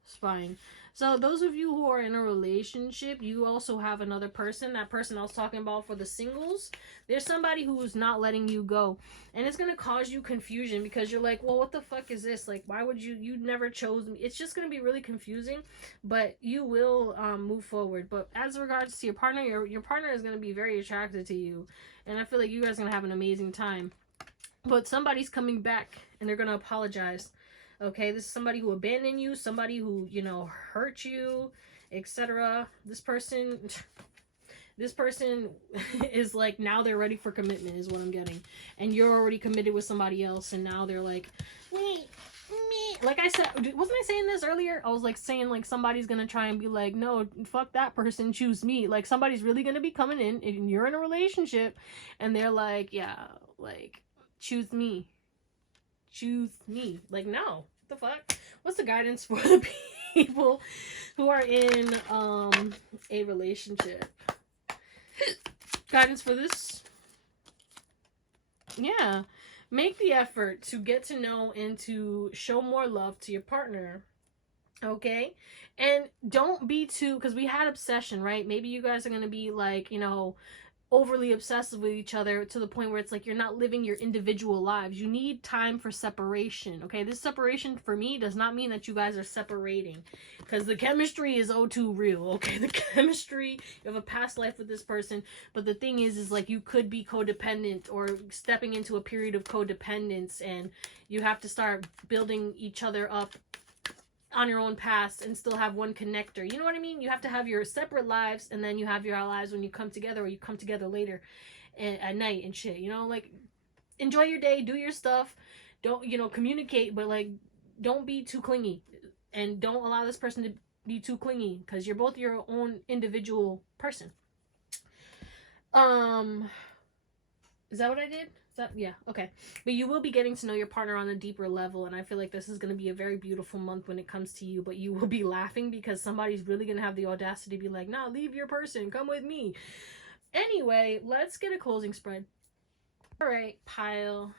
Spying. So those of you who are in a relationship, you also have another person. That person I was talking about for the singles. There's somebody who's not letting you go. And it's going to cause you confusion because you're like, well, what the fuck is this? Like, why would you never chose me? It's just going to be really confusing, but you will move forward. But as regards to your partner, your partner is going to be very attracted to you. And I feel like you guys are going to have an amazing time. But somebody's coming back and they're going to apologize. Okay, this is somebody who abandoned you, somebody who, you know, hurt you, etc. This person is like, now they're ready for commitment is what I'm getting. And you're already committed with somebody else, and now they're like, wait, me. Like I said, wasn't I saying this earlier? I was like saying like somebody's gonna try and be like, no, fuck that person, choose me. Like somebody's really gonna be coming in, and you're in a relationship, and they're like, yeah, like, choose me. Choose me. Like, no. The fuck? What's the guidance for the people who are in a relationship? Guidance for this? Yeah. Make the effort to get to know and to show more love to your partner. Okay? And don't be too, because we had obsession, right? Maybe you guys are going to be like, you know, overly obsessive with each other to the point where it's like you're not living your individual lives. You need time for separation, okay? This separation for me does not mean that you guys are separating, because the chemistry is too real, okay? The chemistry, you have a past life with this person, but the thing is like you could be codependent or stepping into a period of codependence, and you have to start building each other up on your own past and still have one connector. You know what I mean? You have to have your separate lives, and then you have your lives when you come together, or you come together later at night and shit. You know, like, enjoy your day, do your stuff. Don't, you know, communicate, but like, don't be too clingy, and don't allow this person to be too clingy, because you're both your own individual person. Is that what I did? Yeah, okay. But you will be getting to know your partner on a deeper level, and I feel like this is going to be a very beautiful month when it comes to you, but you will be laughing because somebody's really going to have the audacity to be like, nah, leave your person, come with me. Anyway, let's get a closing spread. All right, pile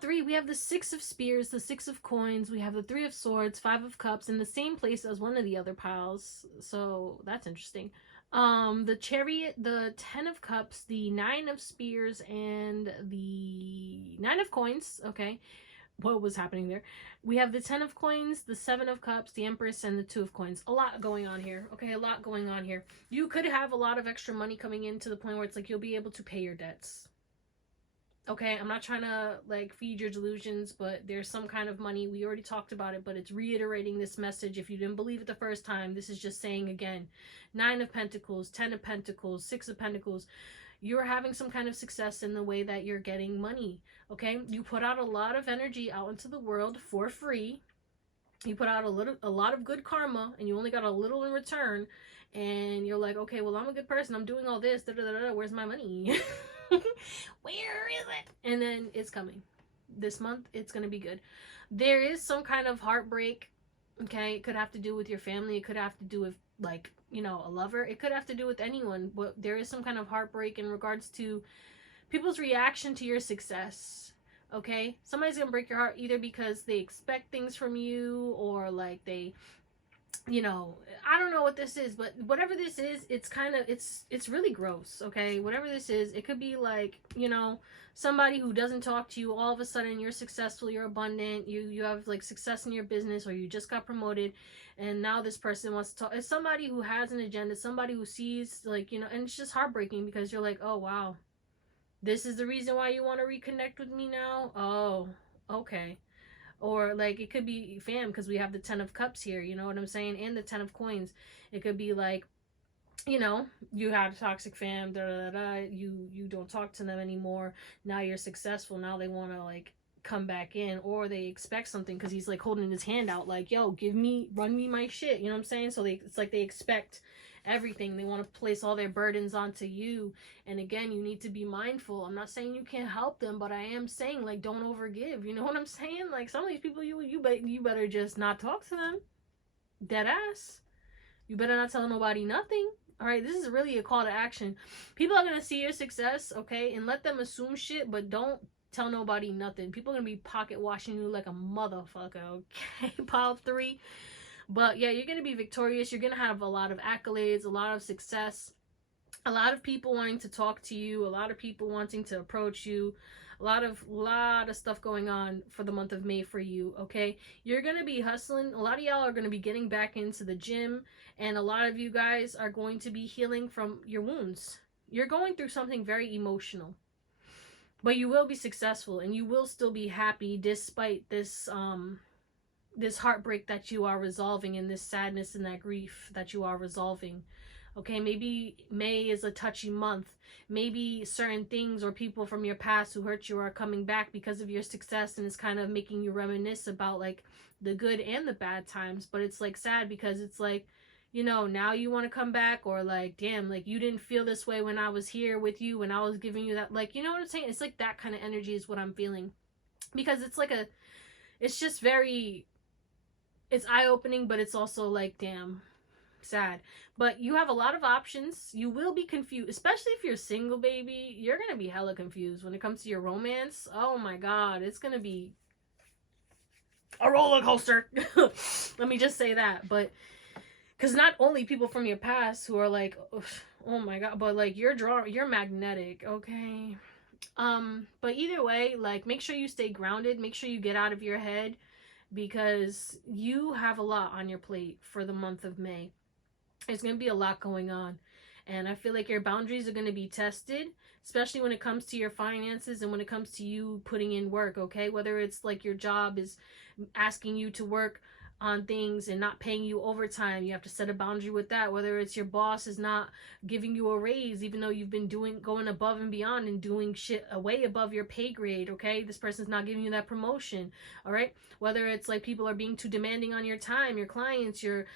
3, we have the 6 of spears, the 6 of coins, we have the 3 of swords, 5 of cups, in the same place as one of the other piles, so that's interesting. The chariot, the 10 of cups, the 9 of spears, and the 9 of coins. Okay, what was happening there? We have the 10 of coins, the 7 of cups, the empress, and the 2 of coins. A lot going on here. Okay, a lot going on here. You could have a lot of extra money coming in to the point where it's like you'll be able to pay your debts. Okay, I'm not trying to like feed your delusions, but there's some kind of money. We already talked about it, but it's reiterating this message. If you didn't believe it the first time, this is just saying again. 9 of Pentacles, 10 of Pentacles, 6 of Pentacles. You're having some kind of success in the way that you're getting money. Okay, you put out a lot of energy out into the world for free. You put out a lot of good karma, and you only got a little in return. And you're like, okay, well, I'm a good person. I'm doing all this. Da, da, da, da. Where's my money? Where is it? And then it's coming. This month, it's going to be good. There is some kind of heartbreak. Okay, it could have to do with your family. It could have to do with, like, you know, a lover. It could have to do with anyone. But there is some kind of heartbreak in regards to people's reaction to your success. Okay, somebody's going to break your heart either because they expect things from you, or like they, you know, I don't know what this is, but whatever this is, it's kind of, it's really gross. Okay, whatever this is, it could be like, you know, somebody who doesn't talk to you, all of a sudden you're successful, you're abundant, you have like success in your business, or you just got promoted, and now this person wants to talk. It's somebody who has an agenda, somebody who sees, like, you know, and it's just heartbreaking because you're like, oh wow, this is the reason why you want to reconnect with me now. Oh, okay. Or like it could be fam, because we have the 10 of cups here, you know what I'm saying, and the 10 of coins. It could be like, you know, you had a toxic fam, da, da, da, da, you don't talk to them anymore. Now you're successful. Now they want to like come back in, or they expect something because he's like holding his hand out like, yo, run me my shit, you know what I'm saying? So it's like they expect everything. They want to place all their burdens onto you. And again, you need to be mindful. I'm not saying you can't help them, but I am saying, like, don't overgive. You know what I'm saying? Like, some of these people, you better just not talk to them. Dead ass. You better not tell nobody nothing. All right, this is really a call to action. People are gonna see your success, okay, and let them assume shit, but don't tell nobody nothing. People are gonna be pocket washing you like a motherfucker. Okay, pile 3. But yeah, you're going to be victorious. You're going to have a lot of accolades, a lot of success, a lot of people wanting to talk to you, a lot of people wanting to approach you, a lot of stuff going on for the month of May for you, okay? You're going to be hustling. A lot of y'all are going to be getting back into the gym, and a lot of you guys are going to be healing from your wounds. You're going through something very emotional, but you will be successful, and you will still be happy despite this this heartbreak that you are resolving, and this sadness and that grief that you are resolving. Okay, maybe May is a touchy month. Maybe certain things or people from your past who hurt you are coming back because of your success, and it's kind of making you reminisce about like the good and the bad times. But it's like sad because it's like, you know, now you want to come back, or like, damn, like you didn't feel this way when I was here with you, when I was giving you that, like, you know what I'm saying? It's like that kind of energy is what I'm feeling, because it's like it's just very, it's eye-opening, but it's also like, damn, sad. But you have a lot of options. You will be confused, especially if you're single, baby. You're gonna be hella confused when it comes to your romance. Oh my god, it's gonna be a roller coaster. Let me just say that. But because not only people from your past who are like, oh my god, but like you're magnetic, okay? But either way, like, make sure you stay grounded. Make sure you get out of your head, because you have a lot on your plate for the month of May. There's going to be a lot going on, and I feel like your boundaries are going to be tested, especially when it comes to your finances and when it comes to you putting in work, okay? Whether it's like your job is asking you to work on things and not paying you overtime, you have to set a boundary with that. Whether it's your boss is not giving you a raise even though you've been going above and beyond and doing shit way above your pay grade, okay? This person's not giving you that promotion, all right? Whether it's like people are being too demanding on your time, your clients, your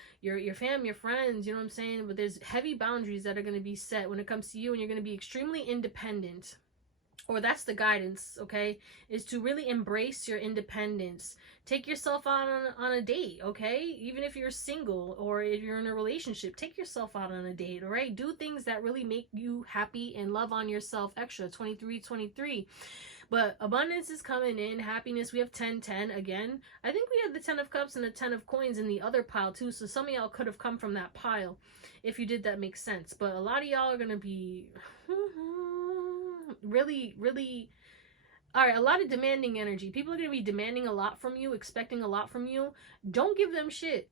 fam, your friends, you know what I'm saying? But there's heavy boundaries that are going to be set when it comes to you, and you're going to be extremely independent. or that's the guidance, okay, is to really embrace your independence. Take yourself out on a date, okay? Even if you're single or if you're in a relationship, take yourself out on a date, all right? Do things that really make you happy and love on yourself extra. 23. But abundance is coming in, happiness. We have 10 again. I think we had the 10 of cups and the 10 of coins in the other pile too, so some of y'all could have come from that pile. If you did, that makes sense. But a lot of y'all are gonna be really all right, a lot of demanding energy. People are gonna be demanding a lot from you, expecting a lot from you. Don't give them shit.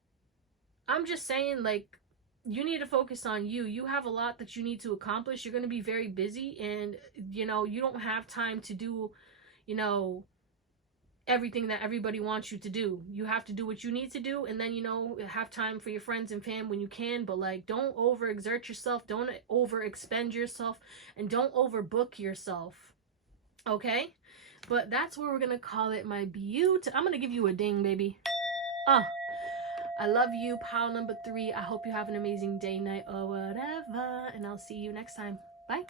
I'm just saying, like, you need to focus on you. You have a lot that you need to accomplish. You're going to be very busy, and you know, you don't have time to do, you know, everything that everybody wants you to do. You have to do what you need to do, and then, you know, have time for your friends and fam when you can. But like, don't overexert yourself, don't overexpend yourself, and don't overbook yourself, okay? But that's where we're gonna call it, my beauty. I'm gonna give you a ding, baby. I love you, pile number 3. I hope you have an amazing day, night, or whatever. And I'll see you next time. Bye.